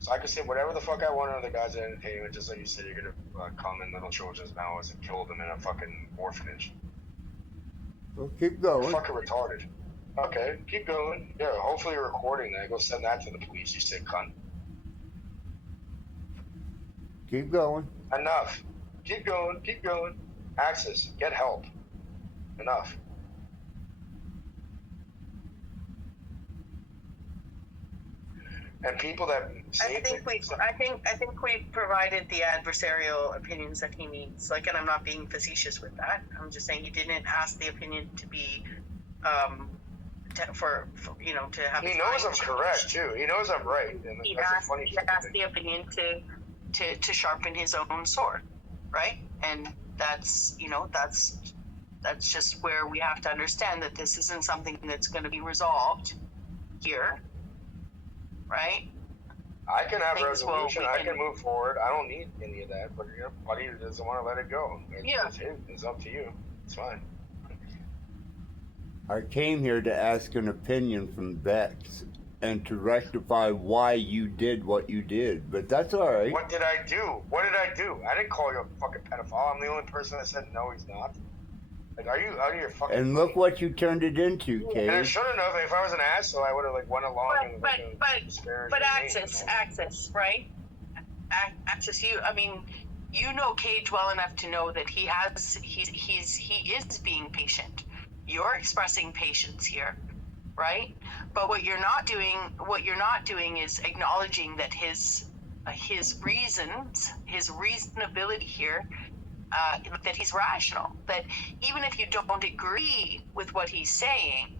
So I can say whatever the fuck I want on the guys at entertainment, just like you said, you're gonna come in little children's mouths and kill them in a fucking orphanage. Well, keep going. Fucking retarded. Okay, keep going. Yeah, hopefully you're recording that. Go send that to the police, you sick cunt. Keep going. Enough. Keep going, keep going. Access. Get help. Enough. And people that I think we provided the adversarial opinions that he needs. Like, and I'm not being facetious with that. I'm just saying he didn't ask the opinion to be, for to have. He knows I'm correct too. He knows I'm right. And he that's asked the opinion to sharpen his own sword, right? And that's that's just where we have to understand that this isn't something that's going to be resolved here. Right? I can have resolution. I can move forward. I don't need any of that. But your buddy doesn't want to let it go. It's up to you. It's fine. I came here to ask an opinion from Bexx and to rectify why you did what you did. But that's all right. What did I do? What did I do? I didn't call you a fucking pedophile. I'm the only person that said no, he's not. Like, are you out of your fucking? And look what you turned it into, Kate. And I should have known. If I was an asshole, I would have went along. But access, right? Access. You know Cage well enough to know that he is being patient. You're expressing patience here, right? But what you're not doing is acknowledging that his reasonability here. That he's rational, that even if you don't agree with what he's saying,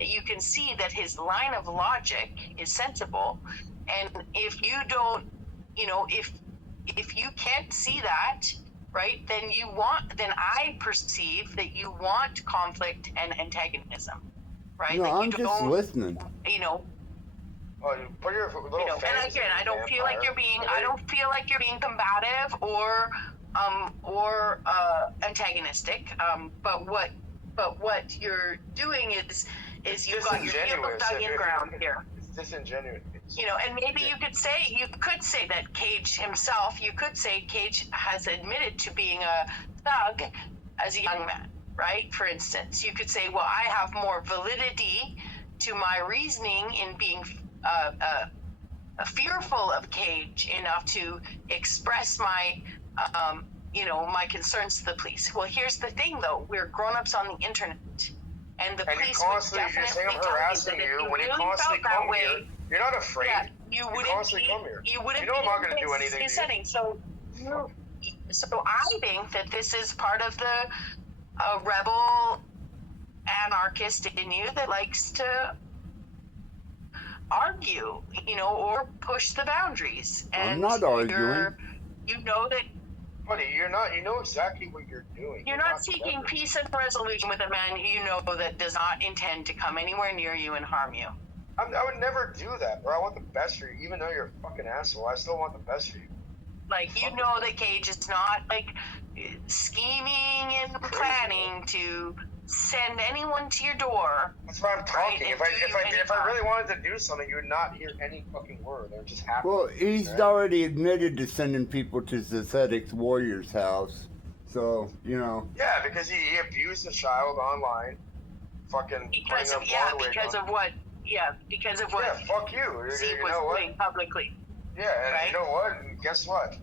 that you can see that his line of logic is sensible. And if you don't, if you can't see that, right, then I perceive that you want conflict and antagonism, right? No, like I'm just listening. Oh, you put your little and again, I don't feel like you're being combative or antagonistic. But what you're doing is you've got your heel dug in ground here. It's disingenuous. And maybe you could say that Cage himself. You could say Cage has admitted to being a thug as a young man, right? For instance, you could say, well, I have more validity to my reasoning in being fearful of Cage enough to express my my concerns to the police. Well, here's the thing, though. We're grown-ups on the internet, and the police would definitely tell you that if you really felt that way, you're not afraid. Yeah, you wouldn't be I'm not going to do anything. Setting. So I think that this is part of the rebel anarchist in you that likes to argue, or push the boundaries. And I'm not arguing. You know that. Buddy, you're not. You know exactly what you're doing. You're not seeking peace and resolution with a man who you know that does not intend to come anywhere near you and harm you. I would never do that, bro. I want the best for you. Even though you're a fucking asshole, I still want the best for you. Like, you know that Cage is not, like, scheming and planning to send anyone to your door. That's why I'm talking. Right? If I really wanted to do something, you would not hear any fucking word. It would just happen. Well, he's already admitted to sending people to Synthetics Warrior's house. So, Yeah, because he abused a child online. Fucking because of what Yeah, fuck you. Steve was doing publicly. Yeah, and right? You know what? And guess what?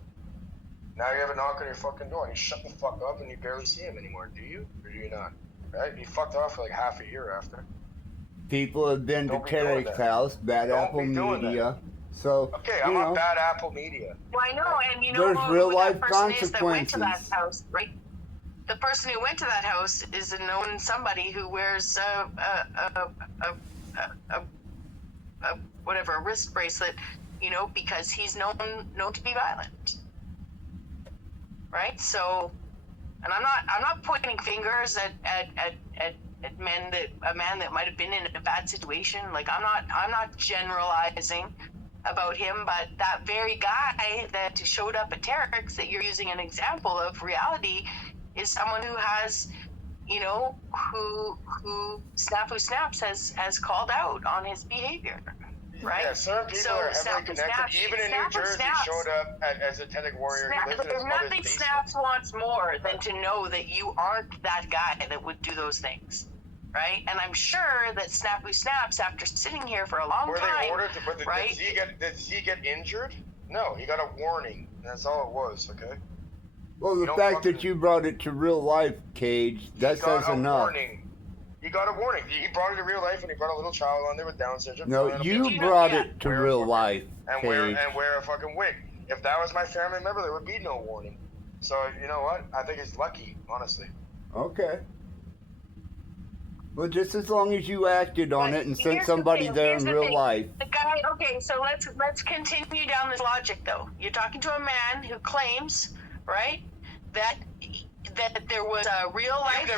Now you have a knock on your fucking door and you shut the fuck up and you barely see him anymore, do you? Or do you not? Right? He fucked off for like half a year after. People have been to Tarek's house, Bad Apple Media. So, okay, I'm on Bad Apple Media. Well, I know, and there's real life consequences. That went to that house, right? The person who went to that house is a known somebody who wears a wrist bracelet, because he's known to be violent. Right? So and I'm not pointing fingers at a man that might have been in a bad situation. Like I'm not generalizing about him, but that very guy that showed up at Tarek's that you're using an example of reality is someone who has, who Snafu Snaps has called out on his behavior. Right? Yeah, certain people are heavily connected. Even in New Jersey, showed up as a Tenic warrior. There's nothing Snaps wants more than to know that you aren't that guy that would do those things, right? And I'm sure that Snafu Snaps, after sitting here for a long time, they ordered to, but right? Did Z get injured? No, he got a warning. That's all it was. Okay. Well, the fact that you brought it to real life, Cage, that says enough. Warning. He got a warning. He brought it to real life, and he brought a little child on there with Down syndrome. No, you brought it to real life, and wear a fucking wig. If that was my family member, there would be no warning. So you know what? I think he's lucky, honestly. Okay. Well, just as long as you acted on it and sent somebody there in real life. The guy. Okay, so let's continue down this logic, though. You're talking to a man who claims, right, that there was a real life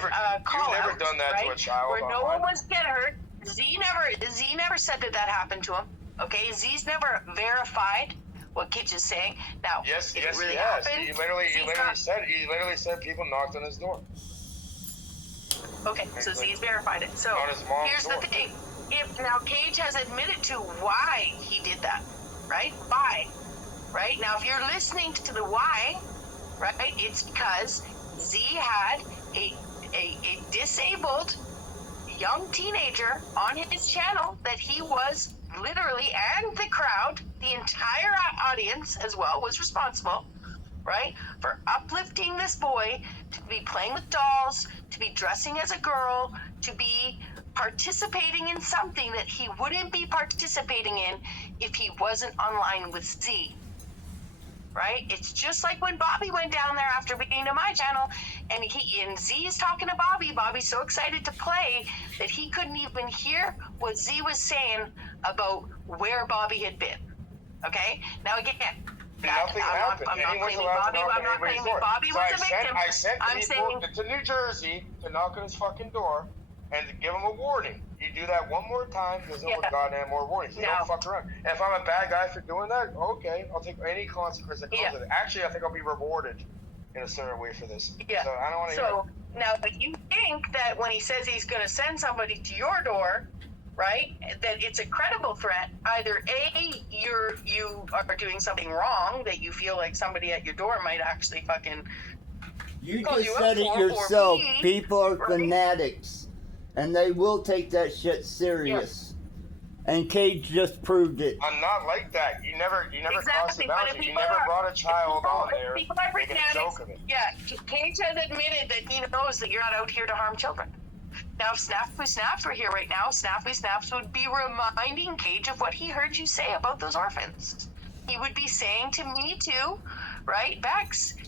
call You've never done that to a child where no one was getting hurt. Z never said that happened to him. Okay, Z's never verified what Kitch is saying. Now, yes, it really he happened. He literally said people knocked on his door. Okay, so Z's verified it. So here's the thing: if now Cage has admitted to why he did that, right? Why? Right now, if you're listening to the why, right, it's because Z had a disabled young teenager on his channel that he was literally, and the crowd, the entire audience as well, was responsible, right, for uplifting this boy to be playing with dolls, to be dressing as a girl, to be participating in something that he wouldn't be participating in if he wasn't online with Z. Right? It's just like when Bobby went down there after being to my channel, and Z is talking to Bobby. Bobby's so excited to play that he couldn't even hear what Z was saying about where Bobby had been. Okay? Now again, nothing happened. I'm not claiming Bobby was a victim. I sent people to New Jersey to knock on his fucking door and to give him a warning. You do that one more time, there's no goddamn more warnings. You don't fuck around. And if I'm a bad guy for doing that, okay, I'll take any consequence that comes with it. Actually, I think I'll be rewarded in a certain way for this. Yeah. So I don't want to hear it. Now, but you think that when he says he's going to send somebody to your door, right, that it's a credible threat. Either A, you are doing something wrong, that you feel like somebody at your door might actually fucking You just said it yourself. People are fanatics. And they will take that shit serious. Yeah. And Cage just proved it. I'm not like that. You never crossed the boundary. You never brought a child on there. People are making a joke of it. Yeah, Cage has admitted that he knows that you're not out here to harm children. Now, if Snafu Snaps were here right now, Snafu Snaps would be reminding Cage of what he heard you say about those orphans. He would be saying to me too, right, Bexx,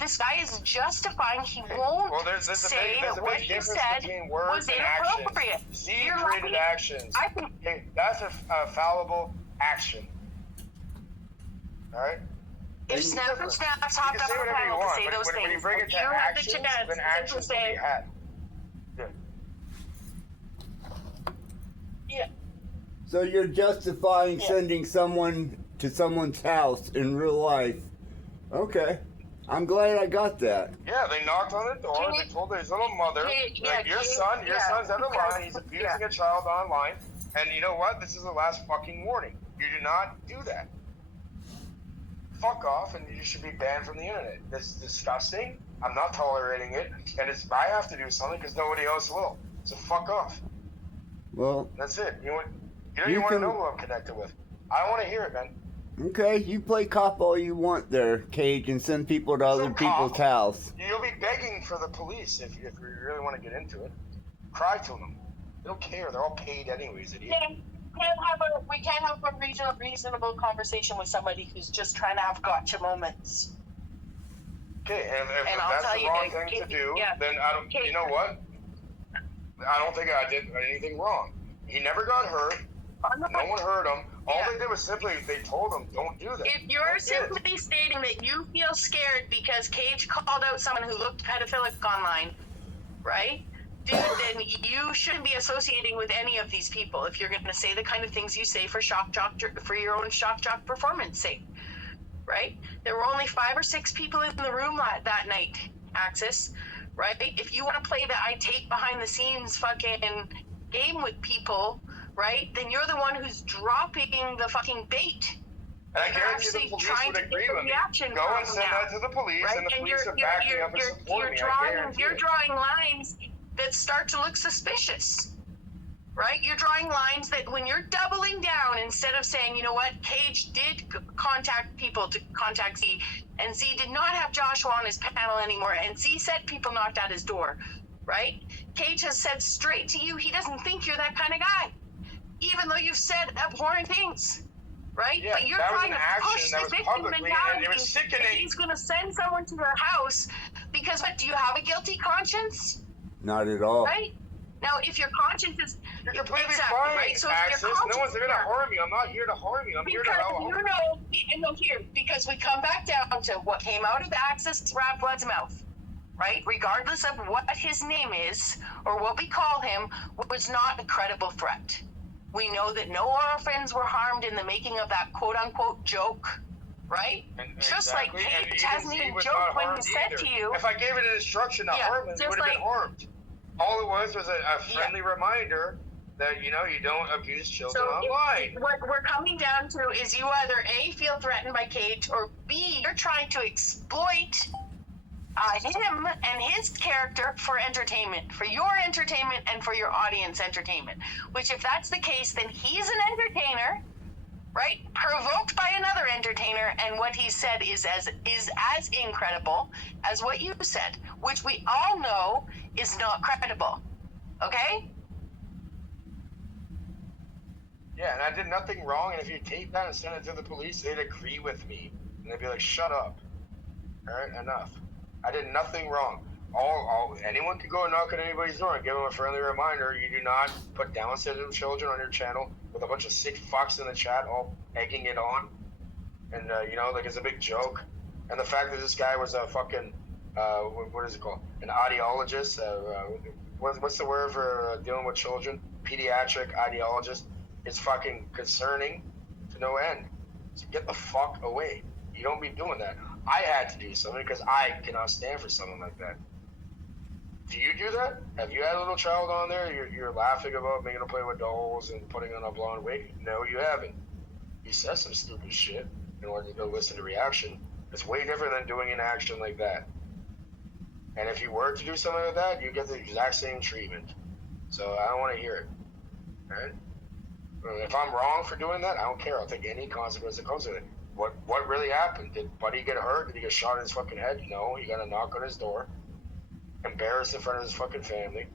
this guy is justifying. He won't say that what he said was inappropriate. Z-created actions. I think that's a fallible action. All right? If Snafu Snaps hopped up on panel to say those things, when you bring it to actions, then actions will be had. Yeah. So you're justifying sending someone to someone's house in real life. Okay. I'm glad I got that. Yeah, they knocked on the door. They told his little mother, your son's out of line. He's abusing a child online. And you know what? This is the last fucking warning. You do not do that. Fuck off, and you should be banned from the internet. This is disgusting. I'm not tolerating it. And I have to do something because nobody else will. So fuck off. Well, that's it. You want to know who I'm connected with. I don't want to hear it, man. Okay, you play cop all you want there, Cage, and send people to other people's house. You'll be begging for the police if you really want to get into it. Cry to them. They don't care. They're all paid anyways, idiot. We can't have a reasonable conversation with somebody who's just trying to have gotcha moments. Okay, and if that's the wrong thing to do, then I don't. You know what? I don't think I did anything wrong. He never got hurt. No one heard him. All they did was simply, they told him, don't do that. If you're simply stating that you feel scared because Cage called out someone who looked pedophilic online, right? Dude, then you shouldn't be associating with any of these people if you're going to say the kind of things you say for for your own shock jock performance sake, right? There were only 5 or 6 people in the room that night, Axis, right? If you want to play the I take behind the scenes fucking game with people, right? Then you're the one who's dropping the fucking bait. And I guarantee the police would agree with me. Go and send that to the police, right? And the police are backing up and supporting me. You're drawing lines that start to look suspicious, right? You're drawing lines that when you're doubling down, instead of saying, you know what, Cage did contact people to contact Z, and Z did not have Joshua on his panel anymore, and Z said people knocked at his door, right? Cage has said straight to you he doesn't think you're that kind of guy, even though you've said abhorrent things. Right? Yeah, but you're trying to push the victim mentality that he's going to send someone to your house because, what, do you have a guilty conscience? Not at all. Right? Now, if your conscience is... You're completely fine, right? So Axis. No one's here to harm you. I'm not here to harm you. I'm here to help. Because we come back down to what came out of Axis Rattblood's mouth, right? Regardless of what his name is or what we call him, was not a credible threat. We know that no orphans were harmed in the making of that quote-unquote joke, right? Just like Cage hasn't even joked when he said to you... If I gave it an instruction to harm him, he would have been harmed. All it was a friendly reminder that, you know, you don't abuse children online. What we're coming down to is you either A, feel threatened by Cage, or B, you're trying to exploit him and his character for entertainment, for your entertainment and for your audience entertainment. Which, if that's the case, then he's an entertainer, right? Provoked by another entertainer, and what he said is as incredible as what you said, which we all know is not credible. Okay? Yeah, and I did nothing wrong, and if you tape that and send it to the police, they'd agree with me. And they'd be like, shut up. Alright, enough. I did nothing wrong. Anyone could go and knock on anybody's door and give them a friendly reminder. You do not put Down syndrome children on your channel with a bunch of sick fucks in the chat all egging it on. And, you know, like it's a big joke. And the fact that this guy was a fucking, what is it called? An audiologist. What's the word for dealing with children? Pediatric audiologist is fucking concerning to no end. So get the fuck away. You don't be doing that. I had to do something because I cannot stand for something like that. Do you do that? Have you had a little child on there? You're laughing about making them play with dolls and putting on a blonde wig? No, you haven't. You said some stupid shit in order to go listen to reaction. It's way different than doing an action like that. And if you were to do something like that, you get the exact same treatment. So I don't want to hear it. All right? If I'm wrong for doing that, I don't care. I'll take any consequence that comes with it. What really happened? Did Buddy get hurt? Did he get shot in his fucking head? No, he got a knock on his door, embarrassed in front of his fucking family,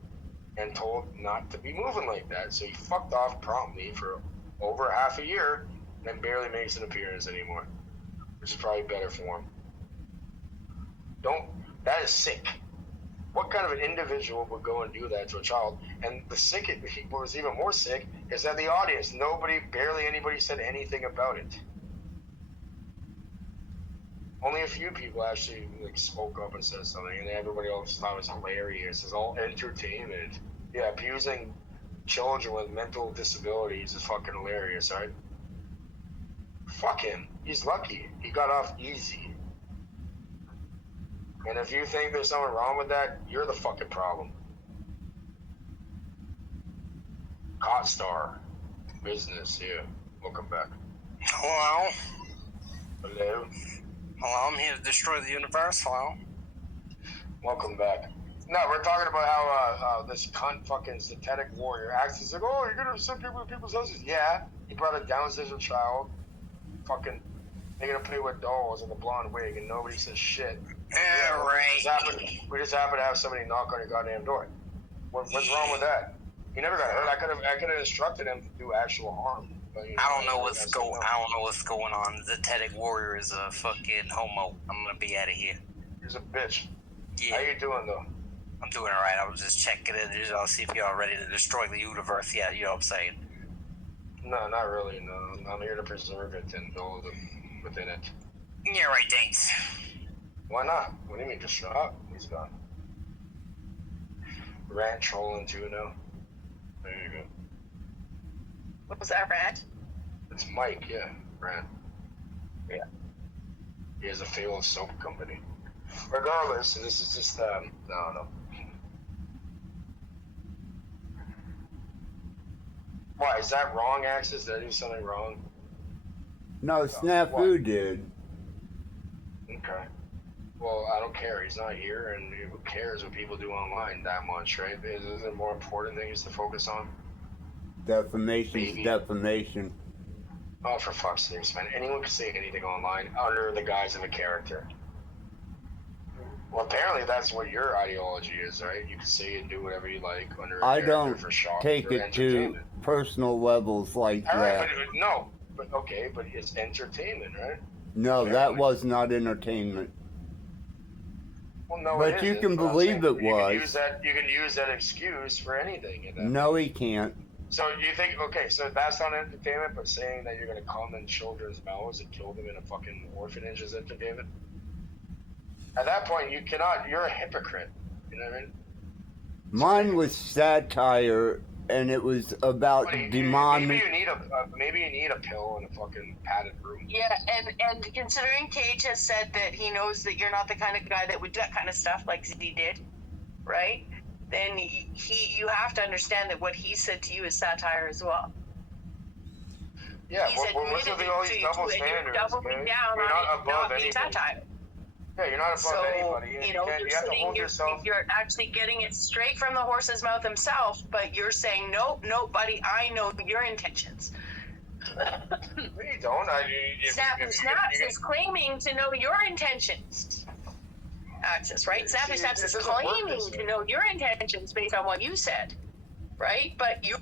and told not to be moving like that. So he fucked off promptly for over half a year, and then barely makes an appearance anymore, which is probably better for him. That is sick. What kind of an individual would go and do that to a child? And what was even more sick is that the audience, barely anybody said anything about it. Only a few people actually spoke up and said something, and everybody else thought it was hilarious. It's all entertainment. Yeah, abusing children with mental disabilities is fucking hilarious, right? Fuck him. He's lucky. He got off easy. And if you think there's something wrong with that, you're the fucking problem. Hotstar business, yeah. Welcome back. Hello. Hello. Hello, I'm here to destroy the universe. Hello. Welcome back. No, we're talking about how this cunt fucking synthetic warrior acts as like, oh, you're gonna send people to people's houses. Yeah, he brought a Down syndrome child. Fucking, they're gonna play with dolls in a blonde wig, and nobody says shit. Yeah, right. We just happen to have somebody knock on your goddamn door. What's wrong with that? He never got hurt. I could have instructed him to do actual harm. But, you know, I don't know what's going on. The Synthetic Warrior is a fucking homo. I'm gonna be out of here. He's a bitch. Yeah. How you doing though? I'm doing alright. I was just checking it. I'll see if y'all ready to destroy the universe. Yeah, you know what I'm saying. No, not really. No, I'm here to preserve it and build within it. Yeah, right. Thanks. Why not? What do you mean? Just shut up. He's gone. Rant trolling too now. There you go. What was that, Rant? It's Mike. Yeah, Rant. Yeah. He has a failed soap company. Regardless, this is just no. Why is that wrong, Axis? Did I do something wrong? No, Snafu did. Okay. Well, I don't care. He's not here, and who cares what people do online that much, right? Is there more important things to focus on? Defamation's defamation. Oh, for fuck's sake, man. Anyone can say anything online under the guise of a character. Well, apparently that's what your ideology is, right? You can say and do whatever you like under a I character don't for shock take or it to entertainment. personal levels like All that. right, but no. But okay, but it's entertainment, right? No, that was not entertainment. Well, no, But you can believe it was. You can use that excuse for anything. No, he can't. So you think, okay, so that's not entertainment, but saying that you're going to come in children's mouths and kill them in a fucking orphanage is entertainment? At that point, you're a hypocrite. You know what I mean? Mine was satire, and it was about demonic. Maybe you need a pill in a fucking padded room. Yeah, and considering Cage has said that he knows that you're not the kind of guy that would do that kind of stuff like Z did, right? Then you have to understand that what he said to you is satire as well. Yeah, He's what's with all these double standards? Doubling down You're on not it above not being anybody. satire. Yeah, you're not above anybody. You know, you have to hold yourself. you're actually getting it straight from the horse's mouth himself, but you're saying, no, buddy, I know your intentions. No, you don't. Snaps is claiming to know your intentions. Access, right? Snafu Snaps is claiming to know your intentions based on what you said, right? But you're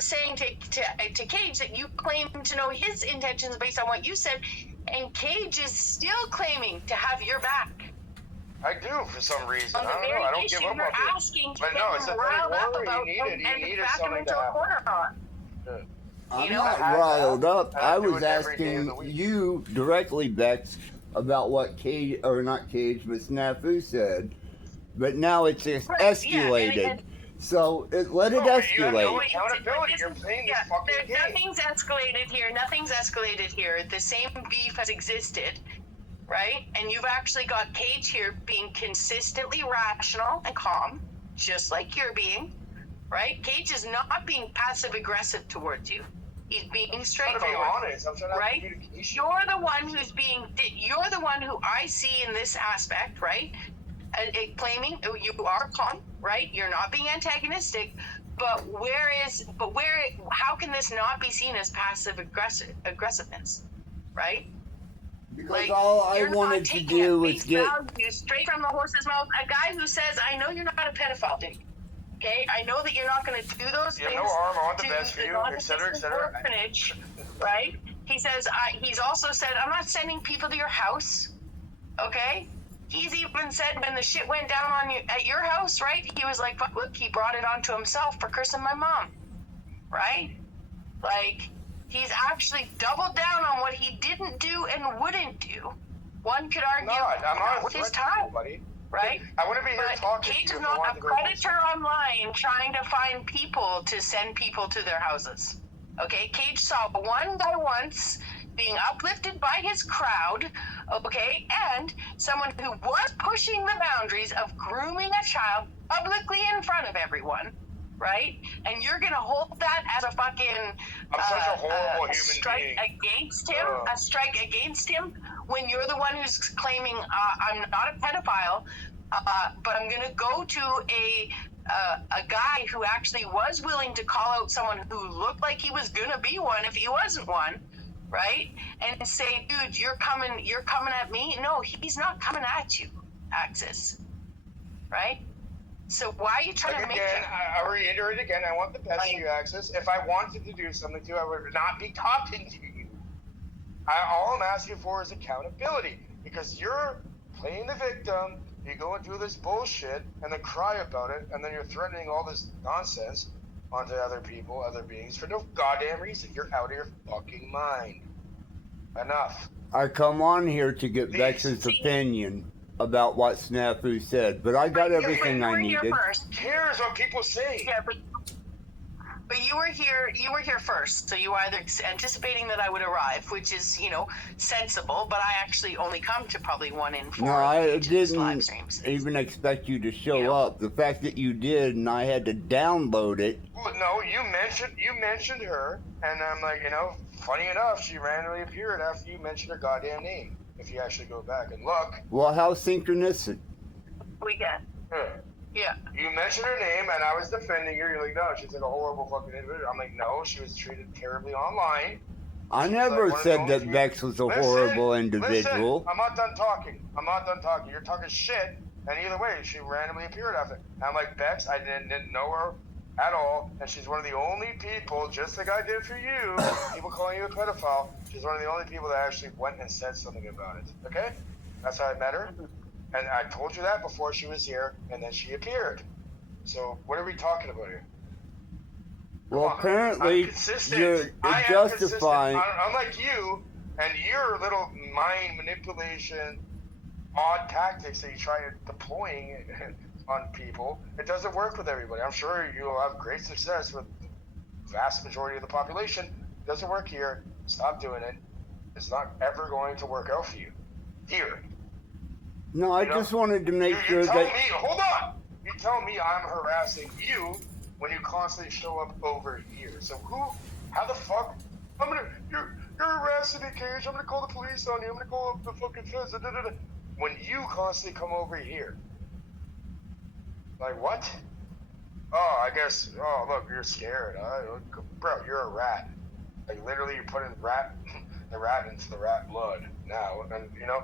saying to Cage that you claim to know his intentions based on what you said, and Cage is still claiming to have your back. I do for some reason. On the I don't very know. I don't issue give up you're on it. asking to But get no, it's him a riled up thing. about You and needed back him something into to a happen. corner on. Yeah. I'm You know, not riled up. I I do was it every day of asking the week. you directly, Bexx, about what Cage, or not Cage, but Snafu said. But now it's escalated. Yeah, and so let it No, but you have no escalate. accountability. You're playing this fucking game. Nothing's escalated here. Nothing's escalated here. The same beef has existed, right? And you've actually got Cage here being consistently rational and calm, just like you're being, right? Cage is not being passive aggressive towards you. He's being I'm trying to straightforward. be honest. I'm trying to have Right? communication. You're the one who I see in this aspect, right? Claiming you are calm, right? You're not being antagonistic, but how can this not be seen as passive aggressiveness, right? Because all I you're wanted not to taking do at was face get. value straight from the horse's mouth. A guy who says, "I know you're not a pedophile, dude. Okay, I know that you're not going to do those You things." have no arm on the to best for you, the et cetera, et cetera. orphanage, right? He says, he's also said, "I'm not sending people to your house." Okay. He's even said when the shit went down on you at your house, right? He was like, "Look, he brought it onto himself for cursing my mom," right? Like, he's actually doubled down on what he didn't do and wouldn't do. One could argue I'm not with his threatening time, buddy. right? I wouldn't be here But talking Cage to you is if I not wanted a to go home. predator online trying to find people to send people to their houses. Okay, Cage saw one guy once being uplifted by his crowd, okay, and someone who was pushing the boundaries of grooming a child publicly in front of everyone, right? And you're gonna hold that as a fucking I'm such a horrible human strike being. against him, a strike against him, when you're the one who's claiming I'm not a pedophile, but I'm gonna go to a guy who actually was willing to call out someone who looked like he was gonna be one if he wasn't one, right? And say, "Dude, you're coming at me." No, he's not coming at you, Axis, right? So why are you trying to make Again, him? I reiterate again, I want the best for you, Axis. If I wanted to do something to you, I would not be talking to you. All I'm asking for is accountability, because you're playing the victim. You go and do this bullshit and then cry about it, and then you're threatening all this nonsense. onto other people, other beings, for no goddamn reason. You're out of your fucking mind. Enough. I come on here to get Bexx's opinion about what Snafu said, but I got everything I needed. Who cares what people say? Yeah, but you were here. You were here first, so you were either anticipating that I would arrive, which is, you know, sensible. But I actually only come to probably 1 in 4. No, I didn't live didn't even expect you to show up. The fact that you did, and I had to download it. Well, no, you mentioned her, and I'm like, you know, funny enough, she randomly appeared after you mentioned her goddamn name. If you actually go back and look. Well, how synchronistic? We get. Yeah. You mentioned her name, and I was defending her. You're like, no, she's like a horrible fucking individual. I'm like, no, she was treated terribly online. I never said that Bexx was a horrible individual. Listen, I'm not done talking. You're talking shit, and either way, she randomly appeared after. I'm like, Bexx, I didn't know her at all, and she's one of the only people, just like I did for you, people calling you a pedophile, she's one of the only people that actually went and said something about it, okay? That's how I met her, and I told you that before she was here, and then she appeared. So, what are we talking about here? Well, apparently, you're justifying... Unlike you, and your little mind manipulation, odd tactics that you try deploying on people, it doesn't work with everybody. I'm sure you'll have great success with the vast majority of the population. It doesn't work here. Stop doing it. It's not ever going to work out for you. Here. No, I just wanted to make sure that... Hold on! You tell me I'm harassing you when you constantly show up over here. So how the fuck... You're harassing me, Cage. I'm gonna call the police on you. I'm gonna call up the fucking feds. When you constantly come over here. Like, what? Oh, I guess, look, you're scared. Bro, you're a rat. Like, literally, you're putting the rat into the Rattblood now. And, you know,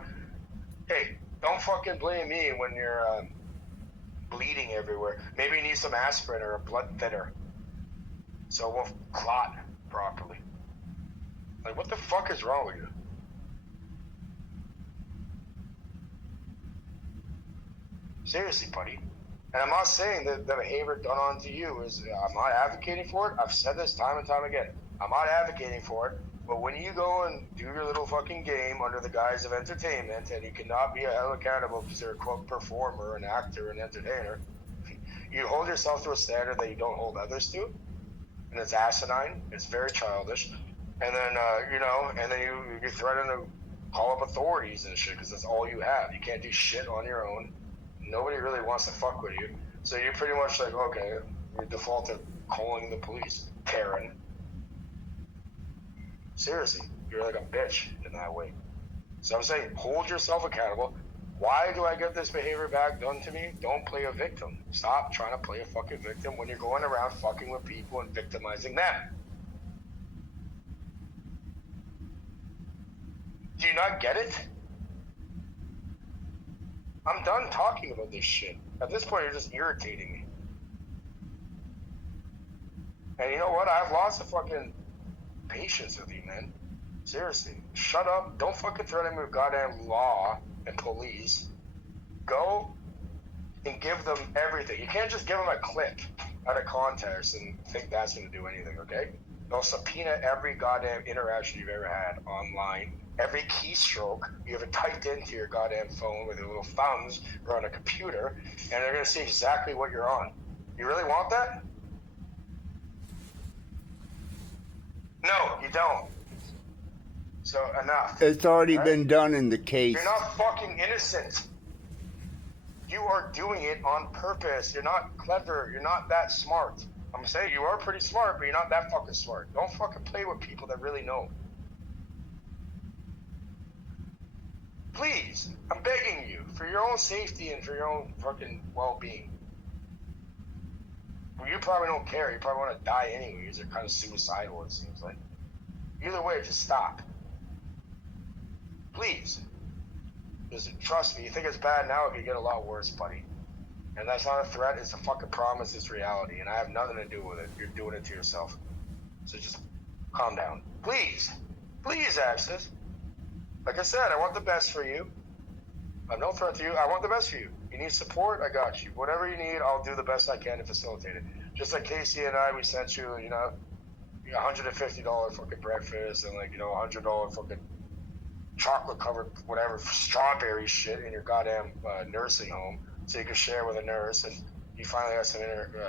hey, don't fucking blame me when you're bleeding everywhere. Maybe you need some aspirin or a blood thinner so it won't clot properly. Like, what the fuck is wrong with you? Seriously, buddy. And I'm not saying that the behavior done onto you is, I'm not advocating for it. I've said this time and time again. I'm not advocating for it. But when you go and do your little fucking game under the guise of entertainment, and you cannot be held accountable because you're a quote performer, an actor, an entertainer, you hold yourself to a standard that you don't hold others to. And it's asinine. It's very childish. And then, and then you threaten to call up authorities and shit because that's all you have. You can't do shit on your own. Nobody really wants to fuck with you. So you're pretty much like, okay, you default to calling the police. Karen. Seriously, you're like a bitch in that way. So I'm saying, hold yourself accountable. Why do I get this behavior back done to me? Don't play a victim. Stop trying to play a fucking victim when you're going around fucking with people and victimizing them. Do you not get it? I'm done talking about this shit. At this point, you're just irritating me. And you know what? I have lots of fucking patience with you, man. Seriously. Shut up. Don't fucking threaten me with goddamn law and police. Go and give them everything. You can't just give them a clip out of context and think that's going to do anything, okay? They'll subpoena every goddamn interaction you've ever had online. Every keystroke you ever typed into your goddamn phone with your little thumbs or on a computer, and they're going to see exactly what you're on. You really want that? No, you don't. So, enough. It's already been done in the case. You're not fucking innocent. You are doing it on purpose. You're not clever. You're not that smart. I'm saying you are pretty smart, but you're not that fucking smart. Don't fucking play with people that really know. Please, I'm begging you, for your own safety and for your own fucking well-being. Well, you probably don't care. You probably want to die anyways. You're kind of suicidal, it seems like. Either way, just stop. Please. Just trust me, you think it's bad now, it could get a lot worse, buddy. And that's not a threat, it's a fucking promise, it's reality. And I have nothing to do with it. You're doing it to yourself. So just calm down. Please. Please, Axis. Like I said, I want the best for you. I'm no threat to you. I want the best for you. You need support? I got you. Whatever you need, I'll do the best I can to facilitate it. Just like Casey and I, we sent you, you know, $150 fucking breakfast and like, you know, $100 fucking chocolate covered whatever strawberry shit in your goddamn nursing home, so you could share with a nurse, and you finally had some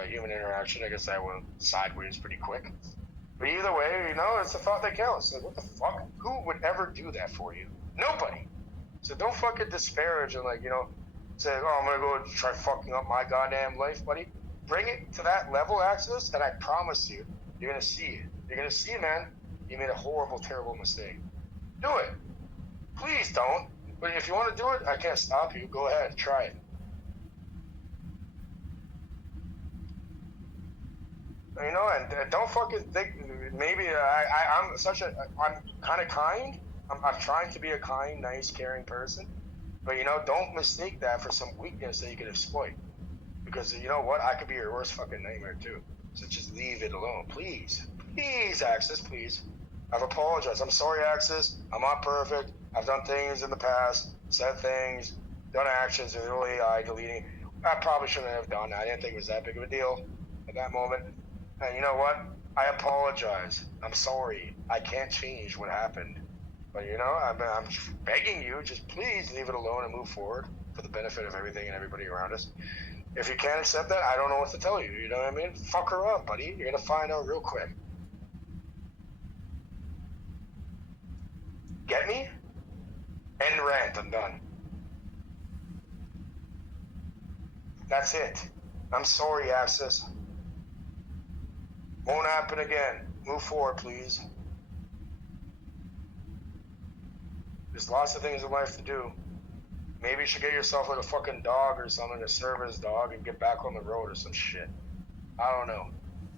human interaction. I guess that went sideways pretty quick. But either way, you know, it's the thought that counts. Like, what the fuck? Who would ever do that for you? Nobody. So don't fucking disparage and like, you know, say, oh, I'm gonna go try fucking up my goddamn life, buddy. Bring it to that level, Access, and I promise you, you're gonna see it. You're gonna see, man, you made a horrible, terrible mistake. Do it. Please don't. But if you want to do it, I can't stop you. Go ahead, try it. You know, and don't fucking think maybe I'm kind of kind. I'm trying to be a kind, nice, caring person. But, you know, don't mistake that for some weakness that you can exploit. Because, you know what? I could be your worst fucking nightmare, too. So just leave it alone. Please. Please, Access, please. I've apologized. I'm sorry, Access. I'm not perfect. I've done things in the past, said things, done actions, with little AI deleting. I probably shouldn't have done that. I didn't think it was that big of a deal at that moment. And you know what? I apologize. I'm sorry. I can't change what happened. But, you know, I'm begging you, just please leave it alone and move forward for the benefit of everything and everybody around us. If you can't accept that, I don't know what to tell you. You know what I mean? Fuck her up, buddy. You're going to find out real quick. Get me? End rant. I'm done. That's it. I'm sorry, Access. Won't happen again. Move forward, please. There's lots of things in life to do. Maybe you should get yourself like a fucking dog or something to serve as dog and get back on the road or some shit. I don't know.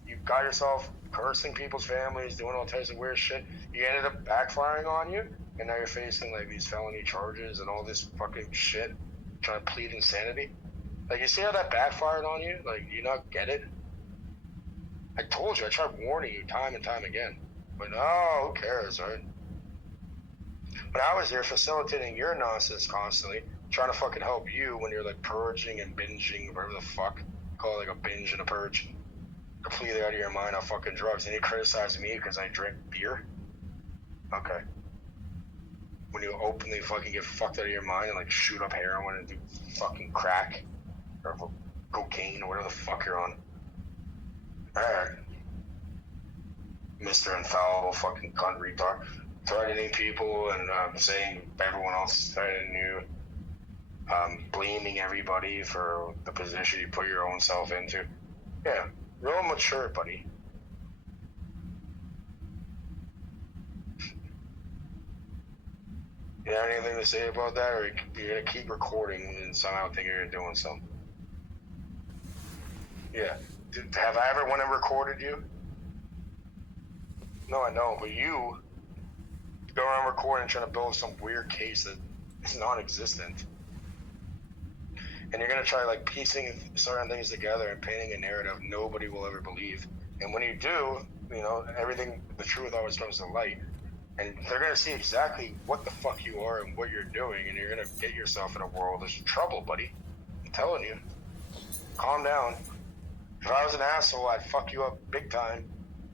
You got yourself cursing people's families, doing all types of weird shit. You ended up backfiring on you, and now you're facing like these felony charges and all this fucking shit, trying to plead insanity. Like, you see how that backfired on you? Like, you not get it? I told you, I tried warning you time and time again. But no, who cares, right? But I was here facilitating your nonsense constantly, trying to fucking help you when you're like purging and binging, whatever the fuck. Call it like a binge and a purge. Completely out of your mind on fucking drugs. And you criticize me because I drink beer? Okay. When you openly fucking get fucked out of your mind and like shoot up heroin and do fucking crack or cocaine or whatever the fuck you're on. Alright. Mr. Infallible fucking cunt retard. Threatening people and saying everyone else is threatening you. Blaming everybody for the position you put your own self into. Yeah, real mature, buddy. You have anything to say about that, or you're gonna keep recording and somehow think you're doing something? Yeah. Have I ever went and recorded you? No, I know, but you go around recording trying to build some weird case that is non-existent. And you're going to try like piecing certain things together and painting a narrative nobody will ever believe. And when you do, you know, everything, the truth always comes to light. And they're going to see exactly what the fuck you are and what you're doing. And you're going to get yourself in a world of trouble, buddy. I'm telling you. Calm down. If I was an asshole, I'd fuck you up big time.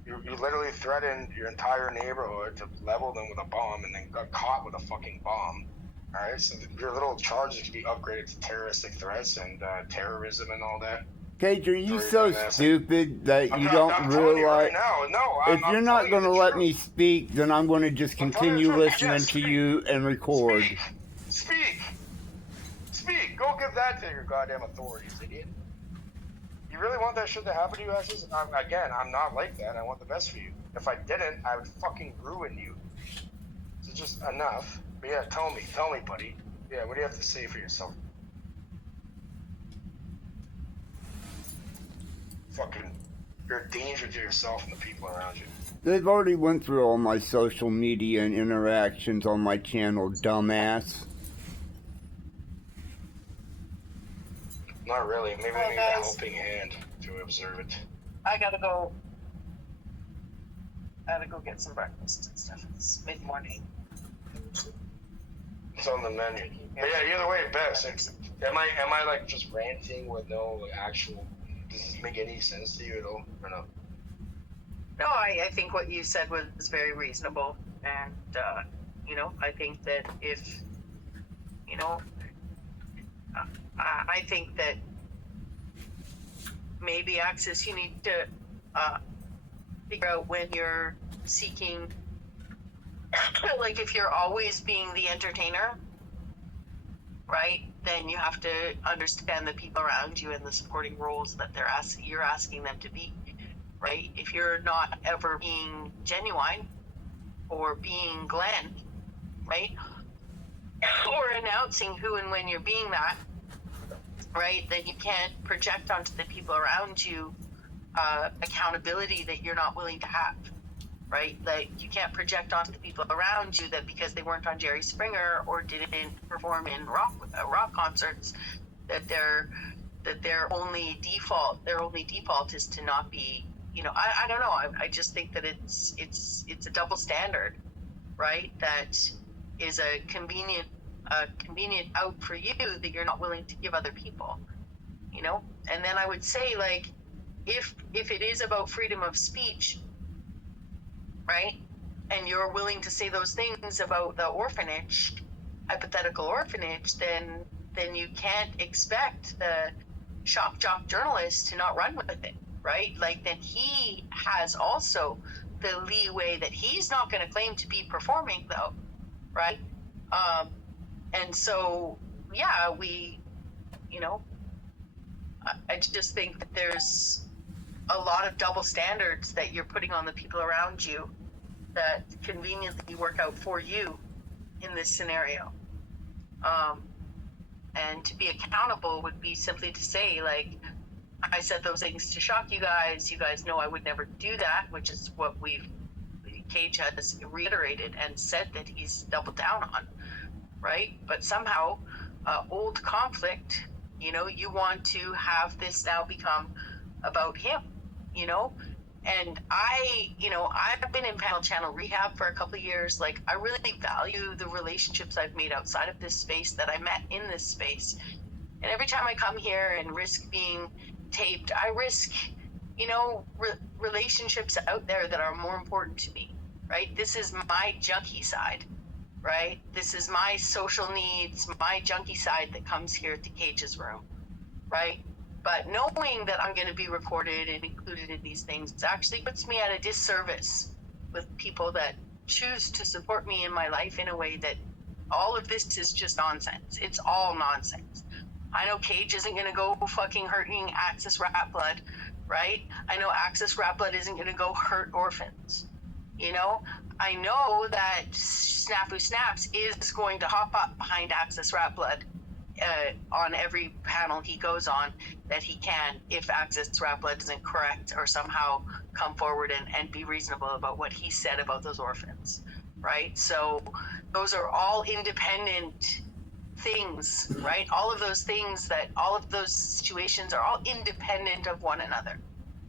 You literally threatened your entire neighborhood to level them with a bomb and then got caught with a fucking bomb. Alright, so your little charges can be upgraded to terroristic threats and terrorism and all that. Cage, are you so stupid that you don't realize? If you're not going to let me speak, then I'm going to just continue listening to you and record. Speak! Go give that to your goddamn authorities, idiot. You really want that shit to happen to you, Ashes? Again, I'm not like that. I want the best for you. If I didn't, I would fucking ruin you. So just enough. But yeah, tell me, buddy. Yeah, what do you have to say for yourself? Fucking, you're a danger to yourself and the people around you. They've already went through all my social media and interactions on my channel, dumbass. Not really. Maybe they need a helping hand to observe it. I gotta go get some breakfast and stuff. It's mid-morning. It's on the menu. But yeah, either way, Bexx. Am I like just ranting with no like, actual Does this make any sense to you at all, or no? No, I think what you said was very reasonable, and I think that if I think that maybe Axis, you need to figure out when you're seeking, like if you're always being the entertainer, right? Then you have to understand the people around you and the supporting roles that you're asking them to be, right? If you're not ever being genuine or being Glenn, right? Or announcing who and when you're being that, right? Then you can't project onto the people around you accountability that you're not willing to have, right? Like you can't project onto the people around you that because they weren't on Jerry Springer or didn't perform in rock concerts, that their only default is to not be. I don't know. I just think that it's a double standard, right? That is a convenient out for you that you're not willing to give other people, And then I would say, like, if it is about freedom of speech, right, and you're willing to say those things about the hypothetical orphanage, then you can't expect the shock jock journalist to not run with it, right? Like, then he has also the leeway that he's not going to claim to be performing, though, right? And so, yeah, I just think that there's a lot of double standards that you're putting on the people around you that conveniently work out for you in this scenario. And to be accountable would be simply to say, like, I said those things to shock you guys. You guys know I would never do that, which is what Cage has reiterated and said that he's doubled down on, right? But somehow, old conflict, you want to have this now become about him, And I've been in panel channel rehab for a couple of years. Like, I really value the relationships I've made outside of this space that I met in this space. And every time I come here and risk being taped, I risk, relationships out there that are more important to me, right? This is my junkie side, right? This is my social needs, my junkie side that comes here to Cage's room, right? But knowing that I'm going to be recorded and included in these things actually puts me at a disservice with people that choose to support me in my life in a way that all of this is just nonsense. It's all nonsense. I know Cage isn't going to go fucking hurting Axis Rattblood, right? I know Axis Rattblood isn't going to go hurt orphans. I know that Snafu Snaps is going to hop up behind Axis Rattblood on every panel he goes on that he can, if Axis Rattblood isn't correct or somehow come forward and be reasonable about what he said about those orphans, right? So those are all independent things, right? All of those situations are all independent of one another,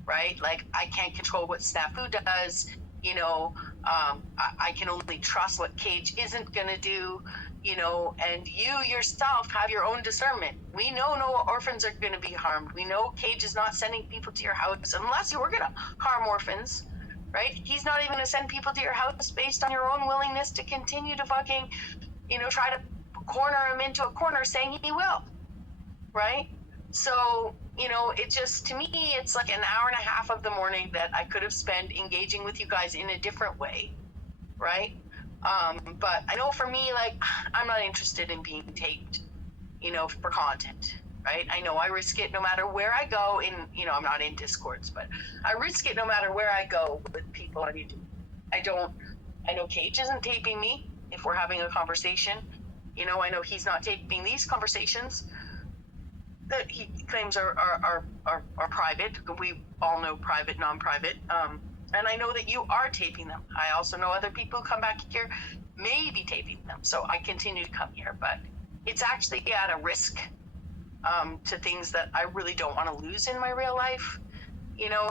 right? Like, I can't control what Snafu does, I can only trust what Cage isn't going to do, and you yourself have your own discernment. We know no orphans are going to be harmed. We know Cage is not sending people to your house unless you were going to harm orphans, right? He's not even going to send people to your house based on your own willingness to continue to fucking, try to corner him into a corner saying he will, right? So, it just, to me, it's like an hour and a half of the morning that I could have spent engaging with you guys in a different way, right? But I know for me, like, I'm not interested in being taped, for content, right? I know I risk it no matter where I go I'm not in Discords, but I risk it no matter where I go with people on YouTube. I know Cage isn't taping me if we're having a conversation. I know he's not taping these conversations that he claims are private. We all know private, non-private. And I know that you are taping them. I also know other people who come back here may be taping them. So I continue to come here, but it's actually at a risk to things that I really don't want to lose in my real life.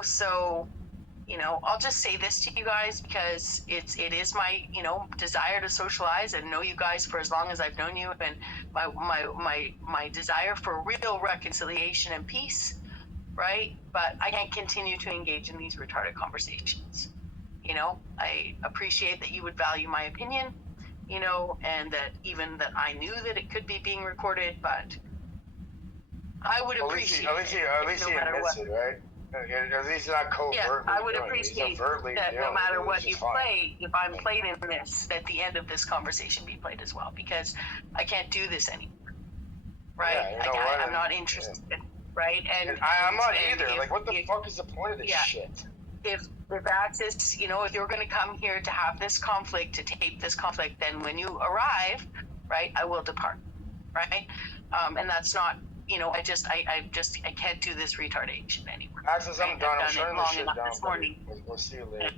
So, I'll just say this to you guys because it is my, desire to socialize and know you guys for as long as I've known you, and my desire for real reconciliation and peace. right? But I can't continue to engage in these retarded conversations. You know, I appreciate that you would value my opinion, you know, and that even that I knew that it could be being recorded, but I would appreciate at least he admits it, right? At least not covertly. Yeah, I would doing appreciate it. that no matter what you play, if I'm played in this, at the end of this conversation be played as well, because I can't do this anymore, right? Yeah, you know what? I'm not interested, right? And I'm not either. Like, what the fuck is the point of this shit? If Axis, you know, if you're going to come here to have this conflict, to tape this conflict, then when you arrive, right, I will depart, right? And that's not, you know, I can't do this retardation anymore. Axis, I'm done. I'm I've done shutting it this long shit enough down. this morning. We'll see you later.